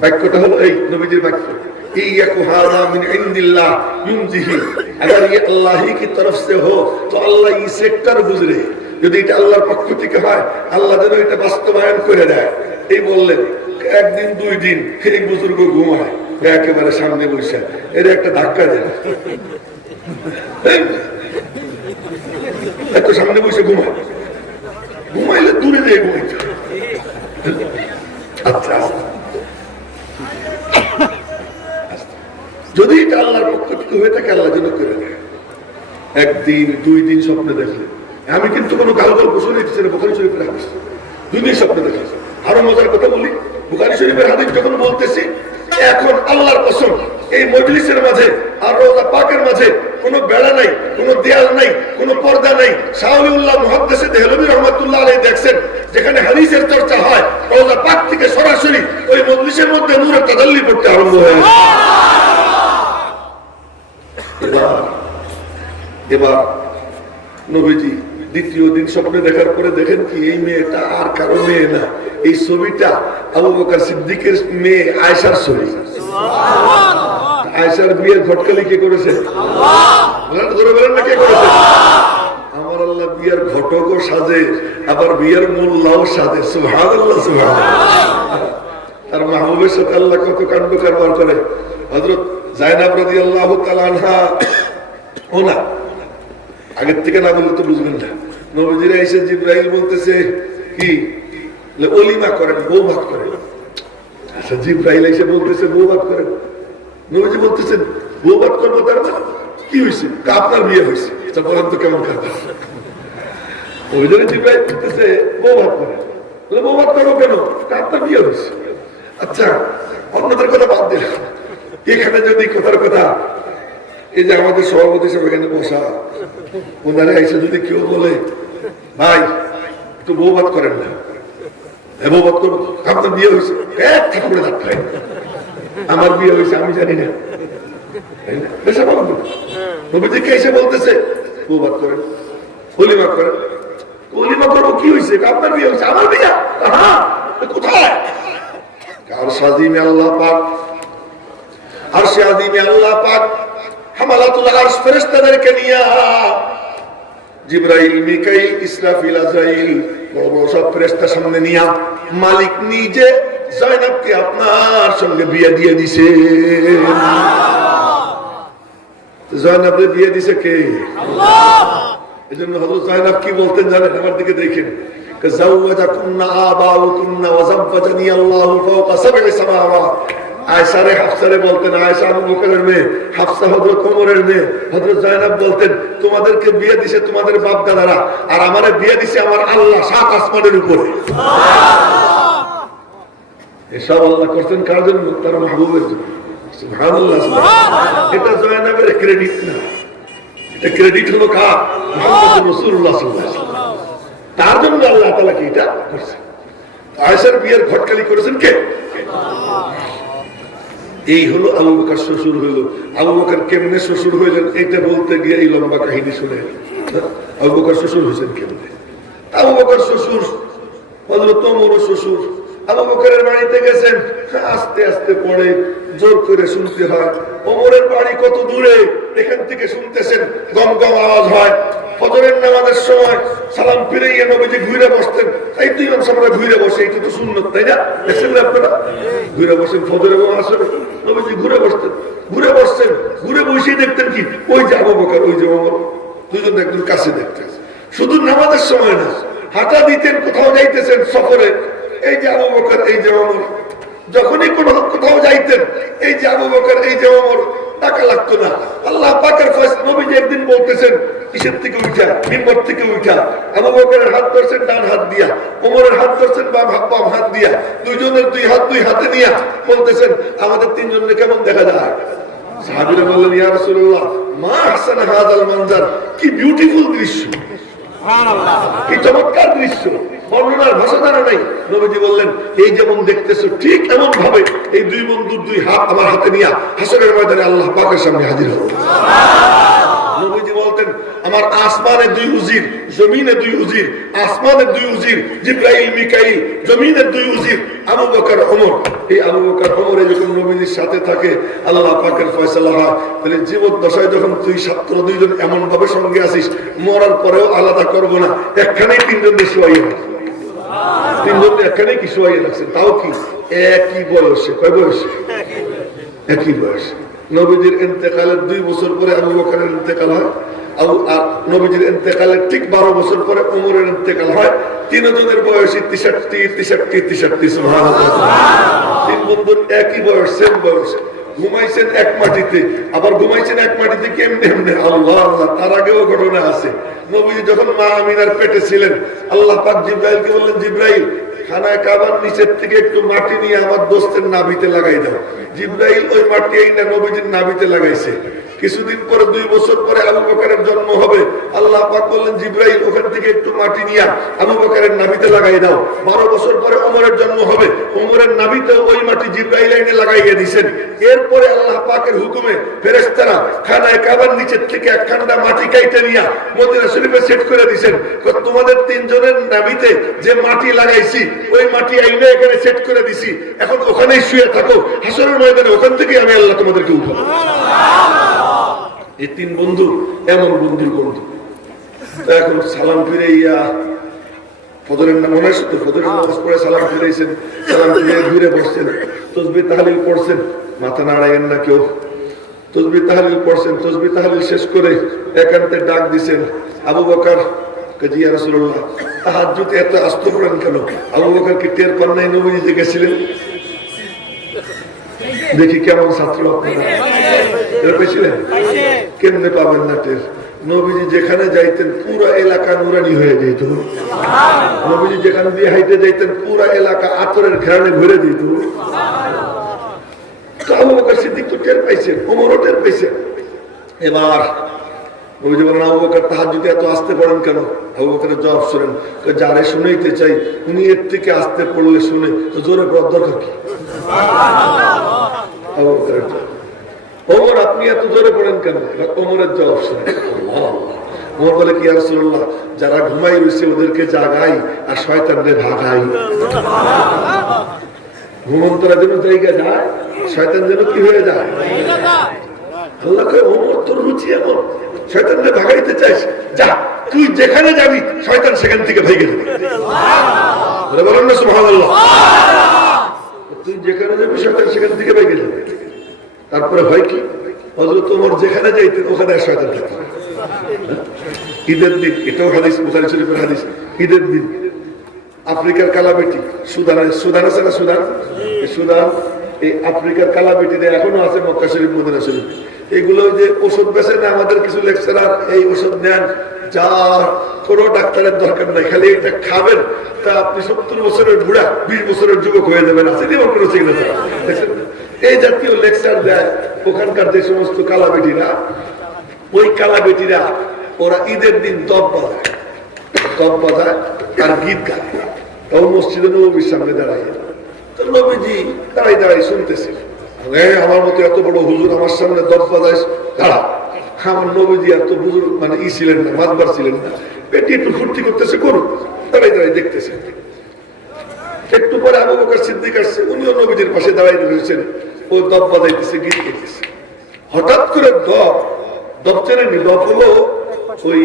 বাক্যটা হলো এই নবীজির বাক্য, ইয়াকু হাদা মিন ইনদিল্লাহ ইউজিহি, अगर ये अल्लाह ही की तरफ से हो तो अल्लाह इसे कर गुजरे, যদি এটা আল্লাহর পক্ষ থেকে হয় আল্লাহ যেন এটা বাস্তবায়ন করে দেয়। এই বললেন, একদিন 2 দিন এই বুজুর্গ ঘুমায়, একেবারে সামনে বসে এর একটা ধাক্কা দেয়, এত সামনে বসে ঘুমায়, ঘুমাইলে দূরে দিয়ে ঘুমাইছে। আচ্ছা, যদি এটা আল্লাহর পক্ষ থেকে হয়ে থাকে আল্লাহ যেন করে দেয়। 1 দিন 2 দিন স্বপ্নে দেখলেন, আমি কিন্তু কোনো কাল গল্প শুনেছি না, বুখারী শরীফের হাদিস। 2 দিন স্বপ্নে দেখলেন। আরো মজার কথা বলি, বুখারী শরীফের হাদিস যখন বলতেছি, এখন আল্লাহর কসম এই মজলিসের মাঝে আর রওজা পাকের মাঝে কোনো বেড়া নাই, কোনো দেয়াল নাই, কোনো পর্দা নাই। শাহ ওলিউল্লাহ মুহাদ্দিস দেহলভী রাহমাতুল্লাহ আলাইহি দেখছেন, যেখানে হাদিসের চর্চা হয় রওজা পাক থেকে সরাসরি ওই মজলিসের মধ্যে নূরে তাজাল্লি করতে আরম্ভ হয়ে গেছে। এবার নবীজি 2য় দিন স্বপ্নে দেখার পরে দেখেন কি এই মেয়েটা আর কারো মেয়ে না, এই ছবিটা আবু বকর সিদ্দিকের মেয়ে আয়েশার ছবি। আয়েশার বিয়ের ঘটকালি কে করেছে? বলেন না কে করেছে? আমার আল্লাহ বিয়ের ঘটকও সাজে, আবার বিয়ের মোল্লাও সাজে। সুবহানাল্লাহ, সুবহানাল্লাহ। তার মাহবুবের সাথে আল্লাহ কত কাণ্ড কারবার করে। হযরত জায়নাব রাদিয়াল্লাহু তাআলা আনহা ওনা আগের থেকে না বললে তো বুঝবেন না। নবীজিরা এসে জিবরাইল বলতেছে কি ওলিমা করেন, বউ ভাত করেন। আচ্ছা, জিবরাইল এসে বলতেছে বউ ভাত করেন। নবীজি বলতেছেন বউ ভাত করবো, তার মানে কি হয়েছে? আপনার বিয়ে হয়েছে। আচ্ছা বলেন তো কেমন কথা। ওই জন্য জিবরাইল বলতেছে বউ ভাত করেন। বউ ভাত করবো কেন? আপনার বিয়ে হয়েছে। আচ্ছা, অন্যদের কথা বাদ দিলাম, এখানে যদি কথার কথা, এই যে আমাদের সভাপতি সব এখানে বসা, ওনারা এসে যদি কেউ বলে ভাই একটু বউ ভাত করেন না, বউ ভাত করবো, আপনার বিয়ে হয়েছে, এক ঠাকুরে দাঁত খায়, আমার বিয়ে হয়েছে আমি জানি না, নবীজিকে এসে বলতেছে বউ ভাত করেন, হলিমা করেন। হলিমা করবো কি হয়েছে? আপনার বিয়ে হয়েছে, আমার বিয়ে কোথায়? আর সাজিমে আল্লাহ পাক, আর সে আদিমে আল্লাহ পাক হামালাতুল আরশ ফেরেশতাদেরকে নিয়ে, জিবরাইল, মিকাইল, ইসরাফিল, আজরাইল, বড় বড় সব ফেরেশতার সামনে নিয়ে মালিক নিজে জয়নাবকে আপনার সঙ্গে বিয়ে দিয়ে দিছে। জয়নাবকে বিয়ে দিছে কে? আল্লাহ। এজন্য হযরত জয়নাব কি বলতেন জানেন? আমার দিকে দেখেন, যাওয়াজাকুন্না আবাউকুন্না ওয়া যাওয়াজানি আল্লাহু ফাওকা সাব'i সামাওয়াত। আয়েশা রে হাফসারে বলতেন, আয়েশা আবু বকরের মেয়ে, হাফসা হযরত ওমরের মেয়ে, হযরত জয়নাব বলতেন তোমাদেরকে বিয়ে দিছে তোমাদের বাপ দাদারা, আর আমারে বিয়ে দিছে আমার আল্লাহ সাত আসমানের উপরে। এসব আল্লাহ করতেন কার জন্য? তার মাহবুবের জন্য। সুবহানাল্লাহ, সুবহানাল্লাহ। এটা জয়নাবের ক্রেডিট না, এটা ক্রেডিট হলো কার? মুহাম্মদ রাসূলুল্লাহ সাল্লাল্লাহু আলাইহি ওয়াসাল্লাম। তার জন্য আল্লাহ তাআলা কি এটা করছে। আয়েশার বিয়ের ঘটকালি করেছেন কে? এই হলো আবু বকর শ্বশুর হইল। আবু বকর কেমনে শ্বশুর হইলেন এটা বলতে গিয়ে এই লম্বা কাহিনী শুনে। আবু বকর শ্বশুর হয়েছেন কেমনে? আবু বকর শ্বশুর হযরত ওমর শ্বশুর। আবু বকরের বাড়িতে গেছেন, আস্তে আস্তে পড়ে, জোর করে শুনতে হয়। ওমরের বাড়ি কত দূরে, এখান থেকে শুনতেছেন, গম গম আওয়াজ হয়। ফজরের নামাজের সময় সালাম ফিরিয়ে নবীজি ঘুরে বসতেন। এই দুই মানুষ আমরা ঘুরে বসে, এটা তো সুন্নত, তাই না? দেখছেন না আপনারা? ঘুরে বসেন ফজর এবং আসরে, নবীজি ঘুরে বসতেন, ঘুরে বসছেন, ঘুরে বসেই দেখতেন কি ওই যে আবু বকর, ওই যে ওমর, দুজন একদম কাছে দেখতেন। শুধু নামাজের সময় না, হাঁটা দিতেন, কোথাও যাইতেছেন সফরে, এই যে আবু বকর, এই যে ওমর। যখনই কোথাও যাইতেন, এই যে আবু বকর, এই যে ওমর, টাকা লাগতো না। আল্লাহ পাকের ফয়সালা। নবীজি একদিন বলতেছেন কিসের থেকে উঠা, মিম্বর থেকে উঠা, আবু বকরের হাত ধরছেন ডান হাত দিয়া, ওমরের হাত ধরছেন বাম হাত দিয়া, দুইজনের দুই হাতে নিয়ে বলতেছেন আমাদের তিনজনকে কেমন দেখা যায়? সাহাবীরা বললেন ইয়া রাসূলুল্লাহ মা আহসানা হাযাল মানজার, কি বিউটিফুল দৃশ্য, সুবহানাল্লাহ, কি চমৎকার দৃশ্য। বর্ণনার ভাষা জানা নাই। নবীজি বললেন এই যেমন দেখতেছো ঠিক এমন ভাবে এই দুই বন্ধুর দুই হাত আমার হাতে নিয়ে হাসরের ময়দানে আল্লাহ পাকের সামনে হাজির হবো। নবীজি বলতেন আমার আসমানে দুই উজির, জমিনে দুই উজির, আসমানে দুই উজির জিবরাইল মিকাইল, জমিনে দুই উজির আবু বকর ওমর। এই আবু বকর ওমরে যখন নবীজির সাথে থাকে আল্লাহ পাকের ফয়সালা হয়, তাহলে জীবদ্দশায় যখন তুই ছাত্র দুইজন এমন ভাবে সঙ্গে আসিস, মরার পরেও আলাদা করবো না, একখানেই তিনজন দেশে হয়ে গেছে, তিনজন একখানে কি শোয়াইয়া রাখছেন, তাও কি একই বয়সে। কয় বয়সে? একই বয়সে। নবীজির ইন্তেকালের 2 বছর পরে আবু বকরের ইন্তেকাল হয়, নবীজির ইন্তেকালের ঠিক 12 বছর পরে ওমরের ইন্তেকাল হয়। তিনজনের বয়সী 63। সুবহানাল্লাহ। তিন বন্ধুর একই বয়স, সেম বয়স। ঘুমাইছেন এক মাটিতে, আবার ঘুমাইছেন এক মাটিতে কেমনে এমনি, আল্লাহ আল্লাহ। তার আগেও ঘটনা আছে। নবীজি যখন মা আমিনার পেটে ছিলেন, আল্লাহ পাক জিবরাইলকে বললেন জিবরাইল খানায় কাবার নিচের থেকে একটু মাটি নিয়ে আমার দোস্তের নাভিতে লাগাই দাও। জিবরাইল ওই মাটি এই না নবীজির নাভিতে লাগাইছে। কিছুদিন পরে 2 বছর পরে আবু বকরের জন্ম হবে। আল্লাহ পাক বললেন জিবরাইল ওখান থেকে একটু মাটি নিয়ে আবু বকরের নাভিতে লাগাই দাও। 12 বছর পরে ওমরের জন্ম হবে, ওমরের নাভিতে ওই মাটি জিবরাইল এনে লাগাইয়া দিয়েছেন। এরপরে আল্লাহ পাকের হুকুমে ফেরেশতারা খানায় কাবার নিচের থেকে একখানা মাটি কাইটে নিয়ে মদিনা শরীফে সেট করে দিয়েছেন। তোমাদের তিনজনের নাভিতে যে মাটি লাগাইছি ওই মাটি আইনে এখানে সেট করে দিছি, এখন ওখানেই শুয়ে থাকো, হাসরের ময়দানে ওখান থেকে আমি আল্লাহ তোমাদেরকে উঠাবো। এই 3 বন্ধু এমন বন্ধুর বন্ধু। এখন সালাম ফিরে ইয়া ফজরের নাম মনে আছে তো? ফজরের নামাজ পড়ে সালাম ফিরেছেন, সালাম ফিরে ঘুরে বসছেন, তসবিহ তাহলিল পড়ছেন, মাথা নাড়াইয়েন না কেউ। তসবিহ তাহলিল পড়ছেন, তসবিহ তাহলিল শেষ করে একান্তে ডাক দিছেন, আবু বকর। জি ইয়া রাসূলুল্লাহ, তাহাজ্জুদে এত আস্ত পড়েন কেন? আবু বকর কি টের পান নাই নবীজি যে গেছিলেন? দেখি কেমন ছাত্র আপনারা, টের পেয়েছিলেন? কেমনে পাবেন না টের? নবীজি যেখানে যাইতেন পুরা এলাকা নুরানি হয়ে যেত। নবীজি যেখানে দিয়ে হাইটে যাইতেন পুরা এলাকা আতরের ঘ্রাণে ভরে দিত। আবু বকর সিদ্দিক তো টের পাইছেন, ওমরও টের পাইছেন। এবার নবীজি বলেন, আবু বকর তাহাজ্জুদে এত আসতে পড়েন কেন? আবু বকরের জবাব শুনেন, যারে শুনাইতে চাই উনি এর থেকে আসতে পড়লে শুনে তো জোরে পড়ার দরকার কি? আবু বকরের জবাব। ওমর, আপনি এত জোরে পড়েন কেন? ওমরের জবাব শুনে ওমর বলে, কি ইয়া রাসূলুল্লাহ, যারা ঘুমাই রয়েছে ওদেরকে জাগাই আর শয়তানরে ভাগাই। ঘুমন্তরা যেন জায়গা যায়, শয়তান যেন কি হয়ে যায়। আল্লাহ কয়, ওমর তোর রুচি এমন, শয়তানরে ভাগাইতে চাইস, যা তুই যেখানে যাবি শয়তান সেখান থেকে ভেগে যাবে। বলেন না সুবহানাল্লাহ। তুই যেখানে যাবি শয়তান সেখান থেকে ভেগে যাবে। তারপরে হয় কি, হযরত ওমর যেখানে যাইতেন ওখানে শয়তান থাকতো। ঈদের দিন, এটাও হাদিস, বুখারী শরীফের হাদিস, ঈদের দিন আফ্রিকার কালাবেটি, সুদান আছে না, সুদান, এই আফ্রিকার কালাবেটিদের এখনো আছে মক্কা শরীফ, মদিনা শরীফ। এগুলো যে ওষুধ বেছে না, আমাদের কিছু লেকচারার এই ওষুধ নেন, যার কোনো ডাক্তারের দরকার নাই, খালি এটা খাবেন, তা আপনি 70 বছরের বুড়া 20 বছরের যুবক হয়ে যাবেন। আছে কোনো চিকিৎসা এই জাতীয় লেকচার দেয় ওখানকার যে সমস্ত কালাবেটিরা। ওই কালাবেটিরা ওরা ঈদের দিন দপ বাজায় আর গীত গায়। তাও মসজিদে নবীর সামনে দাঁড়ায়, তো নবীজি দাঁড়াই শুনতেছে। আমার মতো এত বড় হুজুর আমার সামনে দপ বাজায়, দাঁড়া। আমার নবীজি এত হুজুর মানে ছিলেন না, মাতবার ছিলেন না, পেটি একটু ফুর্তি করতেছে, করুন, দাঁড়াই দেখতেছে। একটু পরে আবু বকর সিদ্দিক আসছে, উনিও নবীজির পাশে দাঁড়াই রয়েছেন, ও দপ বাজাইতেছে, গীত গাইতেছে। হঠাৎ করে দপ চেনেনি, দপ হলো ওই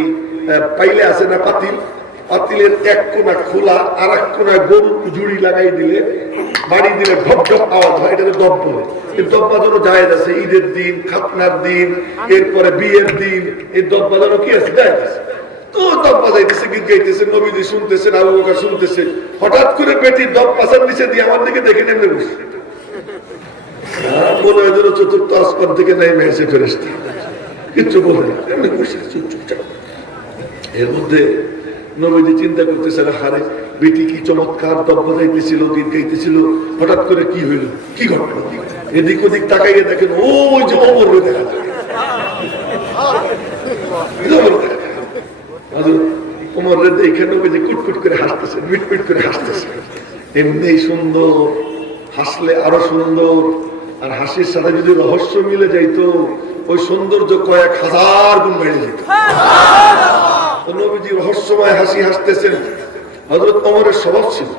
পাইলে আছে না পাতিলের এক কোনা খোলা আর এক কোনা গরু জুড়ি লাগাই দিলে, বাড়ি দিলে ঢপ ঢপ আওয়াজ হয়, এটাকে দপ বলে। এই দপ বাজানো জায়েজ আছে, ঈদের দিন, খাতনার দিন, এরপরে বিয়ের দিন, এই দপ বাজানো কি আছে, জায়েজ আছে। তো দপ বাজাইতেছে, গীত গাইতেছে, নবীজি শুনতেছেন, আবু বকর শুনতেছে। হঠাৎ করে পেটির দপ পাশার নিচে দিয়ে আমার দিকে দেখে নেমে বসে, মনে হয় যেন চতুর্থ আসমান থেকে নেমে এসে ফেরেশতা, কিচ্ছু বলে না, এমনি বসে চুপচাপ। এর মধ্যে নবীজি চিন্তা করতেছেন, হারে বেটি কি চমৎকার দপ বাজাইতেছিল, গীত গাইতেছিল, হঠাৎ করে কি হইল, কি ঘটনা? এদিক ওদিক তাকাইয়ে দেখেন, ওই যে ওমর দেখা যায়। ওমর দেখে নবীজি কুটকুট করে হাসতেছে, মিটমিট করে হাসতেছে। এমনি সুন্দর, হাসলে আরো সুন্দর, আর হাসির সাথে যদি রহস্য মিলে যাইতো ওই সৌন্দর্য কয়েক হাজার গুণ বেড়ে যেত। নবীজি রহস্যময় হাসি হাসতেছেন। হযরত ওমরের স্বভাব ছিল,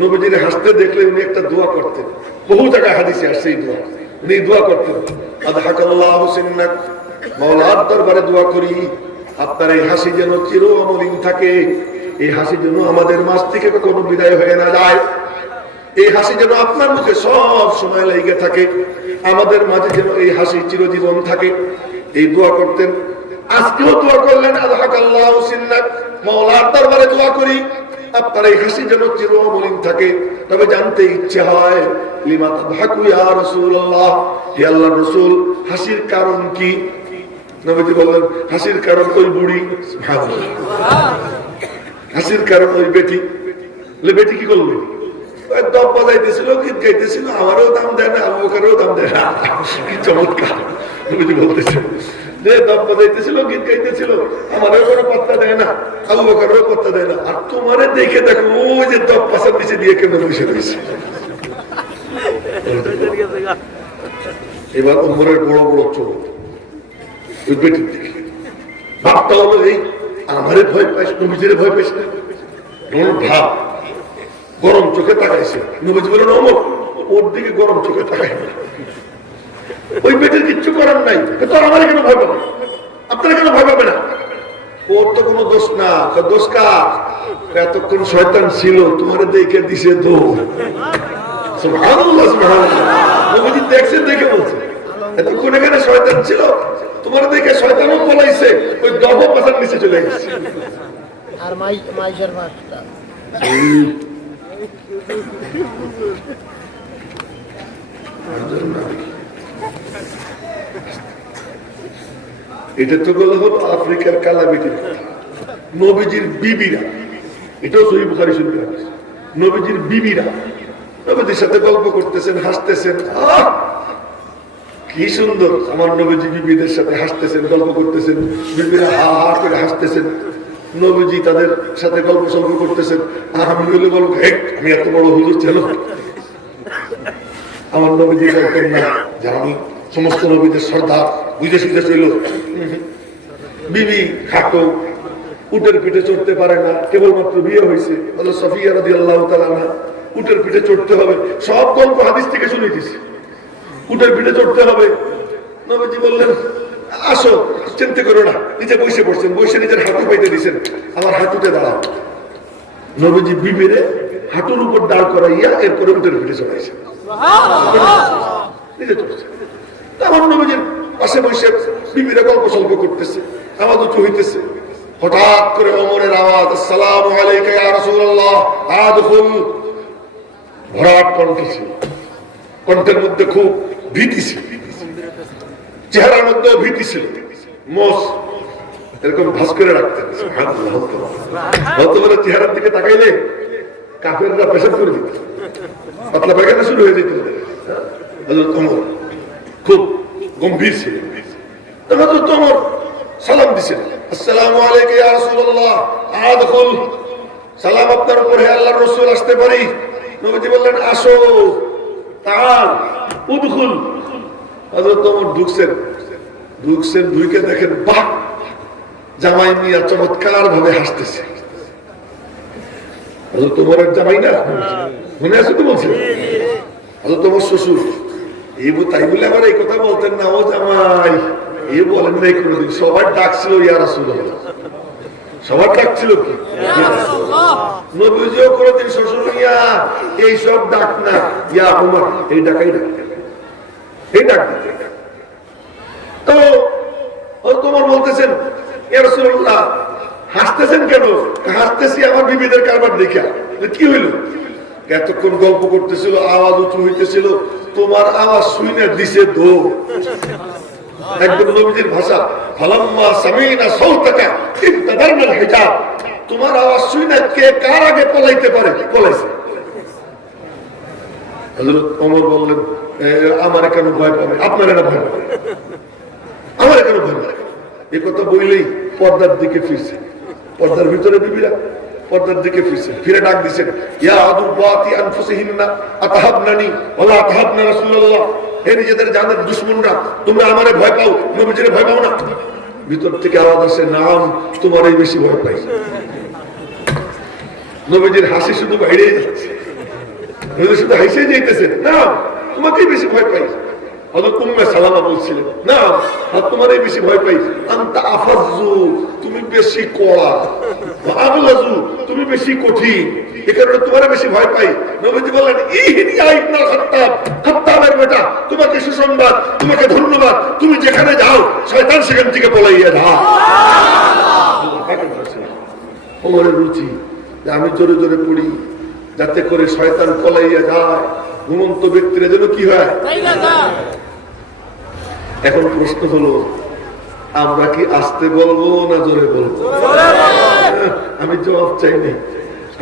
নবীজির হাসতে দেখলে উনি একটা দোয়া করতেন। বহু জায়গায় হাদিসে আসছে এই দোয়া, উনি দোয়া করতেন, আদহাকাল্লাহু সিন্নাক, মাওলার দরবারে দোয়া করি আপনার এই হাসি যেন চির অমলিন থাকে, এই হাসি যেন আমাদের মাঝ থেকে কখনো বিদায় হয়ে না যায়, এই হাসি যেন আপনার মুখে সব সময় লেগে থাকে, আমাদের মাঝে যেন এই হাসি চিরজীবন থাকে। এই দোয়া করতেন। আজকেও দোয়া করলেন, আদহাকাল্লাহু সিন্নাক, মাওলার দরবারে দোয়া করি আপনার এই হাসি যেন চির অমলিন থাকে। তবে জানতে ইচ্ছে হয়, লিমা তাদহাকু ইয়া রাসূলুল্লাহ, হে আল্লাহর রাসূল, হাসির কারণ কি? নবীজি বললেন, হাসির কারণ ওই বুড়ি। সুবহানাল্লাহ। হাসির কারণ ওই বেটি। বেটি কি করলো? দপ বাজাইতেছিল, গীত গাইতেছিল, আমারও দাম দেয় না, আবু বকরেরও দাম দেয় না। কি চমৎকার! নবীজি বলতেছে যে দপ বাজাইতেছিল, গীত গাইতেছিল, আমারও কোনো পাত্তা দেয় না, আবু বকরেরও পাত্তা দেয় না, আর তোমারে দেখে দেখো ওই যে দপ পাশার নিচে দিয়ে কেন বসে রয়েছে। এবার ওমরের বড় বড় চোখ ওই বেটির দিকে। ভাবটা হলো এই, আমারে ভয় পাইস, নবীজিরে ভয় পাইস না, ভাব গরম চোখে তাকাইছে। নবীজি বলেন, ওমর ওর দিকে গরম চোখে তাকাই না, ওই বেটির কিচ্ছু করার নাই, তো আমার কেন ভয় পাবে, আপনারা কেন ভয় পাবে না? ওর তো কোনো দোষ না, দোষ কার? এতক্ষণ শয়তান ছিল, তোমার দেখে দিছে দৌড়। সুবহানাল্লাহ, সুবহানাল্লাহ। নবীজি দেখছেন, দেখে বলছে এতক্ষণ এখানে শয়তান ছিল, তোমার দেখে শয়তানও পলাইছে, ওই দহ পাশার নিচে চলে গেছে। আর মাইশার মাছটা এটা তো বলা হলো আফ্রিকার কালাবিটির কথা। নবীজির বিবিরা, এটাও সহিহ বুখারী শরীফে আছে, নবীজির বিবিরা নবীজির সাথে গল্প করতেছেন, হাসতেছেন। কি সুন্দর, আমার নবীজি বিবিদের সাথে হাসতেছেন, গল্প করতেছেন, বিবিরা হা হা করে হাসতেছেন, নবীজি তাদের সাথে গল্প সল্প করতেছেন। আমি বলে বলবো, আমি এত বড় হুজুর ছিল? আমার নবীজি বলতেন না যে আমি সমস্ত নবীদের সর্দার, বুঝে শিখে ছিল। বিবি খাটো, উটের পিঠে চড়তে পারে না, কেবলমাত্র বিয়ে হয়েছে, সফিয়া রাদিয়াল্লাহু তাআলা আনহা, উটের পিঠে চড়তে হবে, সব গল্প হাদিস থেকে শুনে দিছি, উটের পিঠে চড়তে হবে। নবীজি বললেন, আসো, চিন্তা করো না। নিজে বসে পড়ছেন, বসে নিজের হাঁটু পাইতে দিচ্ছেন, আমার হাঁটুতে দাঁড়াও। নবীজি বিবিরে হাঁটুর উপর দাঁড় করাইয়া এরপরে উটের পিঠে চড়াইছে, নিজে চড়ছে। আমার নবীজির পাশে বসে বিবিরা গল্প সল্প করতেছে, আওয়াজ উঁচু হইতেছে। হঠাৎ করে ওমরের আওয়াজ, আসসালামু আলাইকা ইয়া রাসূলুল্লাহ আদখুল। ভরাট কণ্ঠ ছিল, কণ্ঠের মধ্যে খুব ভীতি ছিল, চেহারার মধ্যে ভীতি ছিল। মোষ এরকম ভাস করে রাখতেন, হয়তো বলে চেহারার দিকে তাকাইলে কাফেররা পেশাব করে দিত, পাতলা পায়খানা শুরু হয়ে যেত। ওমর খুব গম্ভীর ছিল। হযরত ওমর সালাম দিছেন, আসসালামু আলাইকা ইয়া রাসূলুল্লাহ আদখুল। সালাম আপনার উপর, হে আল্লাহর রাসূল, আসতে পারি? নবীজি বললেন, আসো, তাআল উদখুল। হযরত ওমর ঢুকছেন, ঢুকে দেখেন, বাহ, জামাই মিয়া চমৎকার ভাবে হাসতেছে। হযরত ওমরের জামাই না, মনে আছে তো? বলছেন হযরত ওমর শ্বশুর। তাই বলে আবার এই কথা বলতেন না, ও জামাই, বলেন নাই কোনদিন। সবার ডাক ছিল ইয়া রাসূলুল্লাহ, সবার ডাক ছিল কি? নবীজিও কোনদিন শ্বশুর মিয়া এইসব ডাক না, ইয়া ওমর, এই ডাকাই ডাক, এই ডাক। তো তোমার বলতেছেন, ইয়া রাসূলুল্লাহ হাসতেছেন কেন? হাসতেছি আমার বিবিদের কারবার দেখে। কি হইল? এতক্ষণ গল্প করতেছিল, আওয়াজ উঁচু হইতেছিল, তোমার আওয়াজ শুনে দিছে দৌড়। একদম নবীজির ভাষা, ফালাম্মা সামিনা সাউতাকা ইবতাদারনাল হিজাব। তোমার আওয়াজ শুনে কে কার আগে পলাইতে পারে, পলাইছে। হযরত ওমর বললেন, আমারে কেন ভয় পাবে? আপনারা না ভয় পাবে, আমারে কেন ভয় পাবে? এই কথা বললেই পর্দার দিকে ফিরছে, পর্দার ভিতরে বিবিরা পর্দার দিকে ফিরছে, ফিরে ডাক দিচ্ছেন, ইয়া আদুবাতি আনফুসিহিন্না আতাহাবনানি ওয়ালা আতাহাবনা রাসূলুল্লাহ। হে নিজেদের জানের দুশমনরা, তোমরা আমারে ভয় পাও, নবীজিরে ভয় পাও না? ভিতর থেকে আওয়াজ আসে, নাম, তোমারই বেশি ভয় পাই। নবীজির হাসি শুধু বাইরে যাচ্ছে, নবীজি শুধু হাসি যাইতেছেন, না, তোমাকেই বেশি ভয় পাই। হযরত উম্মে সালামা বলছিলেন, না, তোমারই বেশি ভয় পাই। আনতা আফাজ্জু, তুমি বেশি কড়া, আগলাজু, তুমি বেশি কঠিন, এই কারণে তোমার বেশি ভয় পাই। নবীজি বললেন, ইহনিয়া ইবনুল খাত্তাব, খাত্তাবের বেটা, তোমাকে সুসংবাদ, তোমাকে ধন্যবাদ, তুমি যেখানে যাও শয়তান সেখান থেকে পলাইয়া যাও। ওমরের রুচি, আমি জোরে জোরে পড়ি যাতে করে শয়তান পলাইয়া যায়, ঘুমন্ত ব্যক্তিরা যেন কি হয়। এখন প্রশ্ন হলো, আমরা কি আসতে বলবো না জোরে বলবো? আমি জবাব চাইনি,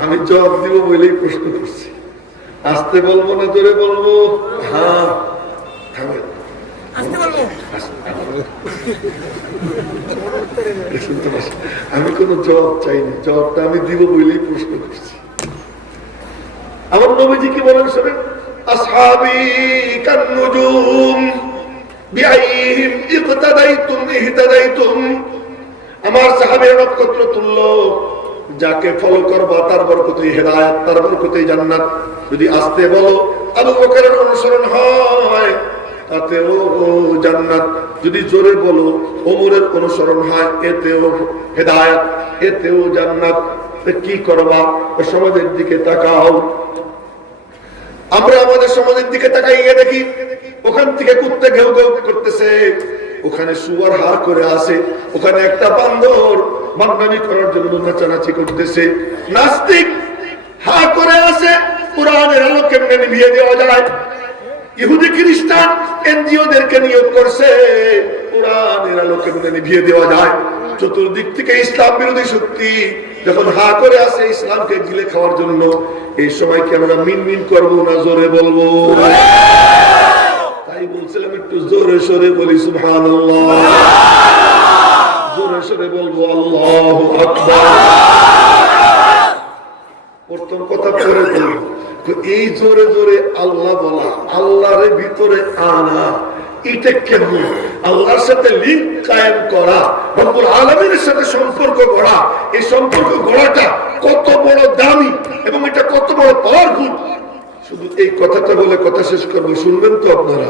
আমি জবাব দিব বলেই প্রশ্ন করছি। আসতে বলবো না জোরে বলবো? হ্যাঁ, আমি কোন জবাব চাইনি, জবাবটা আমি দিব বলেই প্রশ্ন করছি। আমার নবীজি কি বলেন শোনেন, আসহাবি কান্নুজুম বিআইহিম ইকতাদাইতুম ইহতাদাইতুম। আমার সাহাবীরা নক্ষত্র তুল্য, যাকে ফলো করবা তার বরকতেই হেদায়েত, তার বরকতেই জান্নাত। যদি আসতে বলো, আবু বকরের অনুসরণ হয়, তাতেও জান্নাত। যদি জোরে বলো, ওমরের অনুসরণ হয়, এতেও হেদায়েত, এতেও জান্নাত। কি করবা? সমাজের দিকে তাকাও। আমরা আমাদের সমাজের দিকে তাকাইয়ে দেখি ওখান থেকে কুত্তে ঘেউ ঘেউ করতেছে, ওখানে শুয়ার হার করে আছে, ওখানে একটা বান্দর মান্নামি করার জন্য নাচানাচি করতেছে, নাস্তিক হা করে আছে। কোরআনের আলো কেমনে নিভিয়ে দেওয়া যায়? ইহুদি খ্রিস্টান এনজিওদেরকে নিয়োগ করছে কোরআনের আলো কেমনে নিভিয়ে দেওয়া যায়। চতুর্দিক থেকে ইসলাম বিরোধী শক্তি যখন হা করে আছে ইসলামকে গিলে খাওয়ার জন্য, এই সময় কি আমরা মিনমিন করবো না জোরে বলবো? তাই বলছিলাম একটু জোরে সোরে বলি সুবহানাল্লাহ, জোরে সোরে বলবো আল্লাহু আকবার। প্রথম কথা পরে বলবো, এই জোরে জোরে আল্লাহ বলা, আল্লাহর ভিতরে আনা, এটা কেমন? আল্লাহর সাথে লিঙ্ক কায়েম করা, রব্বুল আলামিনের সাথে সম্পর্ক গড়া, এই সম্পর্ক গড়াটা কত বড় দামি এবং এটা কত বড় পাওয়ারফুল। শুধু এই কথাটা বলে কথা শেষ করবো, শুনবেন তো আপনারা?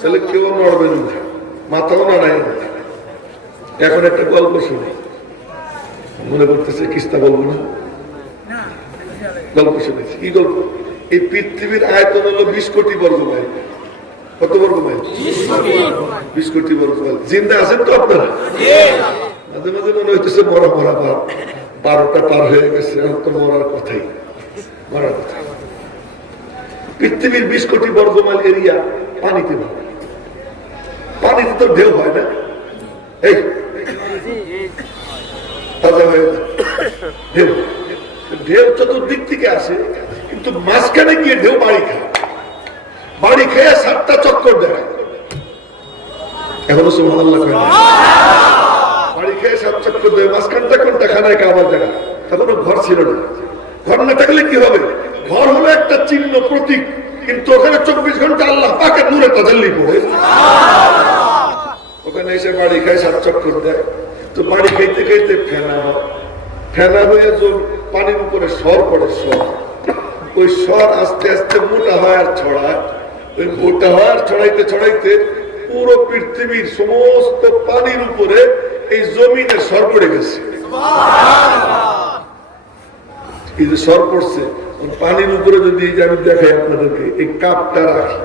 তাহলে কেউ নড়বেন না, মাথাও নাড়ায় না। এখন একটা গল্প শুনি, মনে করতেছে কিস্তা বলবো না, গল্প শুনেছি। কি গল্প? এই পৃথিবীর আয়তন হলো 20 কোটি বর্গ মাইল। কত বর্গ মাইল? 20 কোটি বর্গ মাইল। জিন্দা আছেন তো আপনারা? মাঝে মাঝে মনে হইতেছে মরা মরা ভাব, 12টা পার হয়ে গেছে, এখন তো মরার কথাই, মরার কথা। পৃথিবীর 20 কোটি বর্গ মাইল এরিয়া পানিতে ভাবে, পানিতে তো ঢেউ হয় না, এই তাজা হয়ে যায় ঢেউ, ঢেউ চতুর্দিক থেকে আসে, কিন্তু মাঝখানে গিয়ে ঢেউ বাড়ি খায়, বাড়ি খেয়ে 7টা চক্কর দেয়। এখনো সুবহানাল্লাহ কয় না? বাড়ি খেয়ে 7 চক্কর দেয়, মাঝখানটা কোনটা? খানায় কাবার জায়গা। তখনও ঘর ছিল না। ঘর না থাকলে কি হবে? ঘর হলো একটা চিহ্ন, প্রতীক, কিন্তু ওখানে 24 ঘন্টা আল্লাহ পাকের নূরে তাজাল্লি পড়ে। ওখানে এসে বাড়ি খায় 7 চক্কর দেয়। তো বাড়ি খাইতে খাইতে ফেনা হয়, ফেনা হয়ে পানির উপরে সর পড়ে, সর, ওই সর আস্তে আস্তে মোটা হয় আর ছড়ায়, ওই মোটা হয় আর ছড়াইতে ছড়াইতে পুরো পৃথিবীর সমস্ত পানির উপরে এই জমিনে সর পড়ে গেছে। এই যে সর পড়ছে পানির উপরে, যদি আমি দেখাই আপনাদেরকে, এই কাপটা রাখি,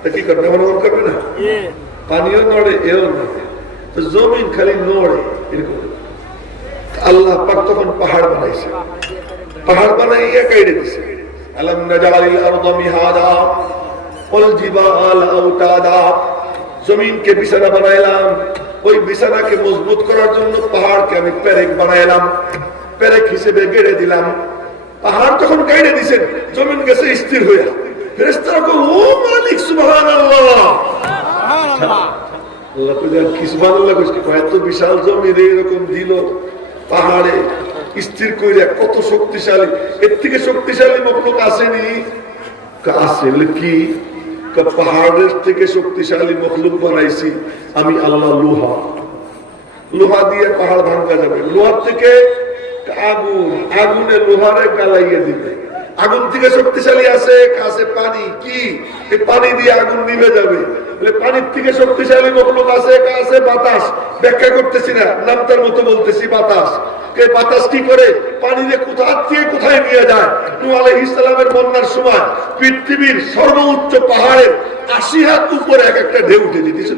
তা কি করবে? এমন করবে না? পানিও নড়ে, এও নড়ে, তো জমিন খালি নড়ে এরকম। আল্লাহ পাক তখন পাহাড় বানাইছে, পাহাড় বানাইয়া কাইড়ে দিছে। আলাম নাজালিল আরদা মিহাদা ওয়াল জিবালা আওতাদা, জমিনকে বিছানা বানাইলাম, ওই বিছানাকে মজবুত করার জন্য পাহাড়কে আমি পেরেক বানাইলাম, পেরেক হিসেবে গেড়ে দিলাম। পাহাড় তখন কাইড়ে দিছেন, জমিন গেছে স্থির হইয়া। ফেরেশতারা কয়, ও মালিক সুবহানাল্লাহ, আল্লাহ কইলেন কি সুবহানাল্লাহ, এত বিশাল জমিন এরকম দিল, পাহাড়ে স্থির কইরা, কত শক্তিশালী, এর থেকে শক্তিশালী মখলুক আসেনি? আছে কি? পাহাড়ের থেকে শক্তিশালী মখলুক বানাইছি আমি আল্লাহ, লোহা, লোহা দিয়ে পাহাড় ভাঙা যাবে। লোহার থেকে আগুন, আগুনে লোহারে গালাইয়ে দিবে। আগুন থেকে শক্তিশালী আছে কাছে পানি, কি এই পানি দিয়ে আগুন নিভে যাবে। পানির থেকে শক্তিশালী মখলুক আছে কাছে বাতাস, ব্যাখ্যা করতেছি না, নামটার মতো বলতেছি, বাতাস। বাতাস কি করে? পানি দিয়ে কোথা থেকে কোথায় নিয়ে যায়। নূহ আলাইহিস সালামের বন্যার সময় পৃথিবীর সর্বোচ্চ পাহাড়ের 80 হাত উপরে এক একটা ঢেউ উঠে দিতেছে।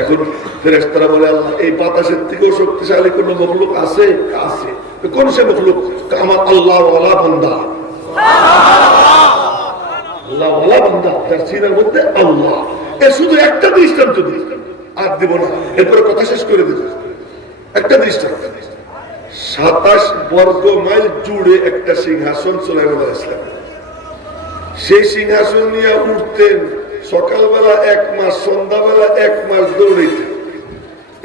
এখন ফেরেশতারা বলে, আল্লাহ এই বাতাসের থেকেও শক্তিশালী কোন মখলুক আছে? আছে। কোন সে মখলুক? আমার আল্লাহ ওয়ালা বান্দা, আল্লাহ ওয়ালা বান্দা, যার সিনার মধ্যে আল্লাহ। এ শুধু একটা দৃষ্টান্ত দিই, আর দিব না, এরপরে কথা শেষ করে দিব। একটা দৃষ্টান্ত, 27 বর্গ মাইল জুড়ে একটা সিংহাসন সুলাইমান আলাইহিস সালাম, সেই সিংহাসন নিয়ে উঠতেন সকালবেলা 1 মাস, সন্ধ্যাবেলা 1 মাস দৌড়াইতেন।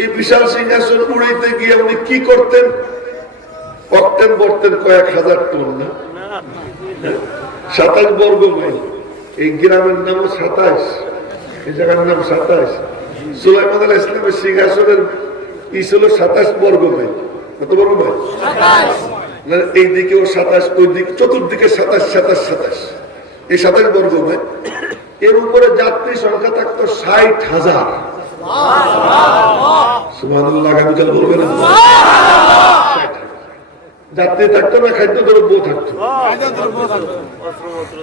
এই বিশাল সিংহাসন উড়াইতে গিয়ে উনি কি করতেন? অক্টেন বর্তেন কয়েক হাজার টন, না 27 বর্গ মাইল। এই গ্রামের নাম 27, এই জায়গার নাম 27। সুলাইমান আলাইহিস সালামের সিংহাসনের ই ছিল 27 বর্গ মাইল। কত বর্গ মাইল? 27। এইদিকেও 27, ওই দিকে চতুর্দিকে 27, 27, 27, এই 27 বর্গ মাইল। এর উপরে যাত্রী সংখ্যা থাকতো 60,000। সুবহানাল্লাহ আগামীকাল বলবে না যাত্রী থাকতো না খাদ্য দ্রব্য থাকতো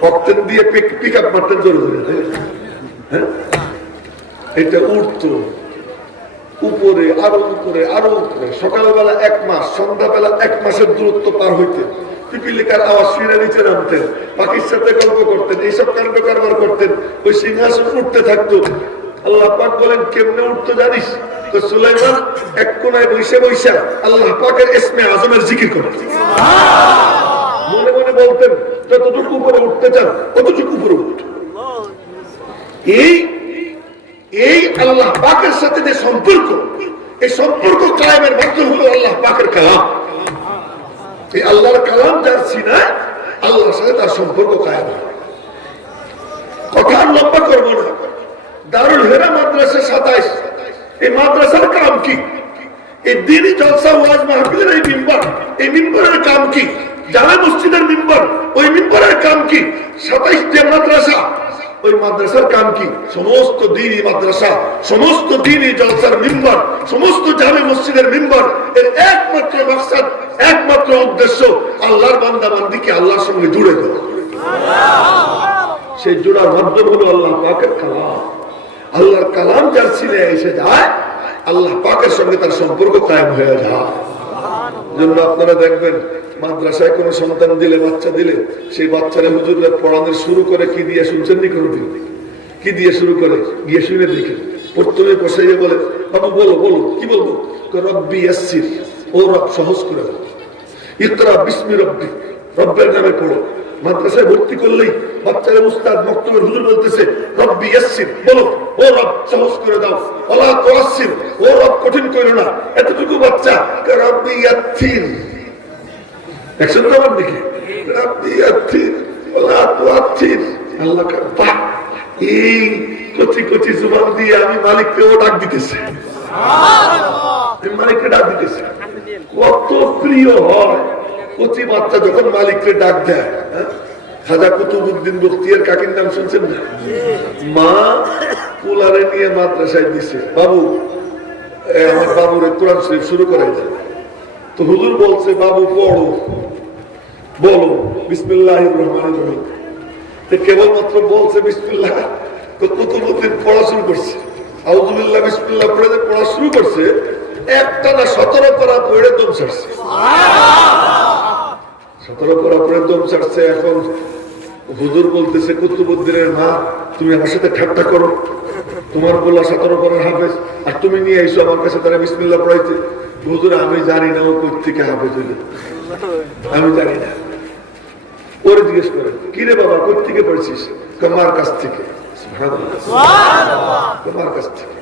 অক্টেন দিয়ে পিক আপ মারতেন জোরে জোরে হ্যাঁ এটা উঠতো উপরে আরো উপরে আরো উপরে সকালবেলা 1 মাস সন্ধ্যাবেলা 1 মাসের দূরত্ব পার হইতেন পিপিলিকার আওয়াজ শুনে নিচে নামতেন পাখির সাথে গল্প করতেন এইসব কাণ্ড কারবার করতেন ওই সিংহাসন উঠতে থাকতো আল্লাহ পাক বলেন কেমনে উঠতে জানিস তো সুলাইমান এক কোনায় বসে বসে আল্লাহ পাকের ইসমে আজমের জিকির করতেন মনে মনে বলতেন যতটুকু উপরে উঠতে চান ততটুকু উপরে উঠুন এই আল্লাহ পাকের সাথে যে সম্পর্ক এই সম্পর্ক কায়েমের মাধ্যম হলো আল্লাহ পাকের কালাম এই আল্লাহর কালাম যার সিনায় আল্লাহর সাথে তার সম্পর্ক কায়েম হয় কথা আর লম্বা করবো না দারুল হেরা মাদ্রাসা 27 এই মাদ্রাসার কাম কি এই দিনই জলসা ওয়াজ মাহফিলের এই মিম্বরের কাম কি জামে মসজিদের মিম্বর ওই মিম্বরের কাম কি 27 যে মাদ্রাসা ওই মাদ্রাসার কাম কি সমস্ত দ্বীনি মাদ্রাসা সমস্ত দ্বীনি জলসার মিম্বর সমস্ত জামে মসজিদের মিম্বর এর একমাত্র মাকসাদ একমাত্র উদ্দেশ্য আল্লাহর বান্দা বান্দিকে আল্লাহর সঙ্গে জুড়ে দেওয়া সেই জোড়ার মাধ্যম হলো আল্লাহ পাকের কালাম আল্লাহর কালাম যার সিনে এসে যায় আল্লাহ পাকের সঙ্গে তার সম্পর্ক কায়েম হয়ে যায় জন্য আপনারা দেখবেন মাদ্রাসায় কোনো সন্তান দিলে বাচ্চা দিলে সেই বাচ্চারা হুজুররা পড়ানো শুরু করে কি দিয়ে শুনছেন নি কোনোদিন কি দিয়ে শুরু করে গিয়ে শুনে দেখে প্রথমে বসাইয়ে বলে বাবু বলো বলো কি বলবো রব্বি ইয়াসসির ও রব সহজ করে দাও ইকরা বিসমি রব্বি রব্বের নামে পড়ো মাদ্রাসায় ভর্তি করলেই বাচ্চারা উস্তাদ মক্তবের হুজুর বলতেছে রব্বি ইয়াসসির বলো ও রব সহজ করে দাও ওয়ালা তুআসসির ও রব কঠিন করো না এতটুকু বাচ্চা রব্বি ইয়াসসির একশো আমার দিকে রব্বি ইয়াসসির ওয়ালা তুআসসির আল্লাহ কা বাহ এই কচি কচি জবান দিয়ে আমি মালিককে ও ডাক দিতেছি সুবহানাল্লাহ মালিককে ডাক দিতেছি কত প্রিয় হয় কচি বাচ্চা যখন মালিককে ডাক দেয় খাজা কুতুবউদ্দিন বখতিয়ার কাকির নাম শুনছেন না মা কুলারে নিয়ে মাদ্রাসায় দিছে বাবু আমার বাবুর কোরআন শরীফ শুরু করাই দেয় তো হুজুর বলছে বাবু পড়ো বলো বিসমিল্লাহির রহমানির রহিম তো কেবলমাত্র বলছে বিসমিল্লাহ তো কুতুবউদ্দিন পড়া শুরু করছে আউযুবিল্লাহ বিসমিল্লাহ পড়ে পড়া শুরু করছে একটানা 17 পারা পড়ে দম ছাড়ছে 17 পারা পড়ে দম ছাড়ছে এখন হুজুর বলতেছে কুতুবউদ্দিনের মা তুমি আমার সাথে ঠাট্টা করো তোমার বলা 17 পারার হাফেজ আর তুমি নিয়ে আইসো আমার কাছে তারা বিসমিল্লাহ পড়াইতে হুজুর আমি জানি না ও কোথা থেকে হাফেজ হইল আমি জানি না ওরে জিজ্ঞেস করে কি রে বাবা কোথা থেকে পড়ছিস কামার কাছ থেকে সুবহানাল্লাহ কামার কাছ থেকে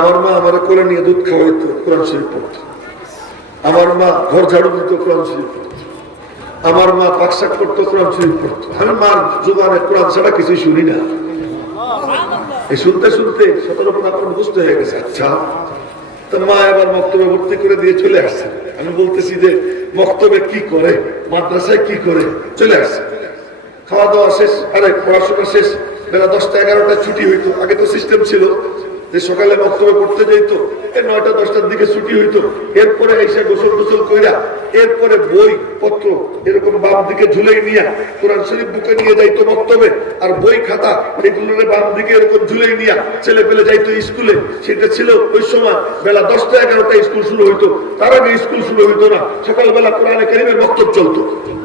আমার মা আমার কোলে নিয়ে দুধ খাওয়াইতো কোরআন শরীফ পড়তো আমার মা ঘর ঝাড়ু দিত কোরআন শরীফ পড়তো আমার মা পাকশাক করতো কোরআন শরীফ পড়তো আমি মার জুবানে কোরআন ছাড়া কিছুই শুনি না এই শুনতে শুনতে 17 পারা আমার মুখস্থ হয়ে গেছে আচ্ছা তো মা এবার মক্তবে ভর্তি করে দিয়ে চলে আসছে আমি বলতেছি যে মক্তবে কি করে মাদ্রাসায় কি করে চলে আসছে খাওয়া দাওয়া শেষ আরে পড়াশোনা শেষ বেলা 10টা 11টায় ছুটি হইতো আগে তো সিস্টেম ছিল যে সকালে বক্তব্য করতে যাইতো 9টা 10টার দিকে ছুটি হইতো এরপরে এসে গোসল টোসল কইরা এরপরে বই পত্র এরকম বাম দিকে ঝুলাই নিয়ে কোরআন শরীফ বুকে নিয়ে যাইতো বক্তব্যে আর বই খাতা এগুলোর বাম দিকে এরকম ঝুলাই নিয়ে ছেলে পেলে যাইতো স্কুলে সেটা ছিল ওই সময় বেলা 10টা 11টায় স্কুল শুরু হইতো তার আগে স্কুল শুরু হইতো না সকালবেলা কোরআনে কারিমের বক্তব্য চলতো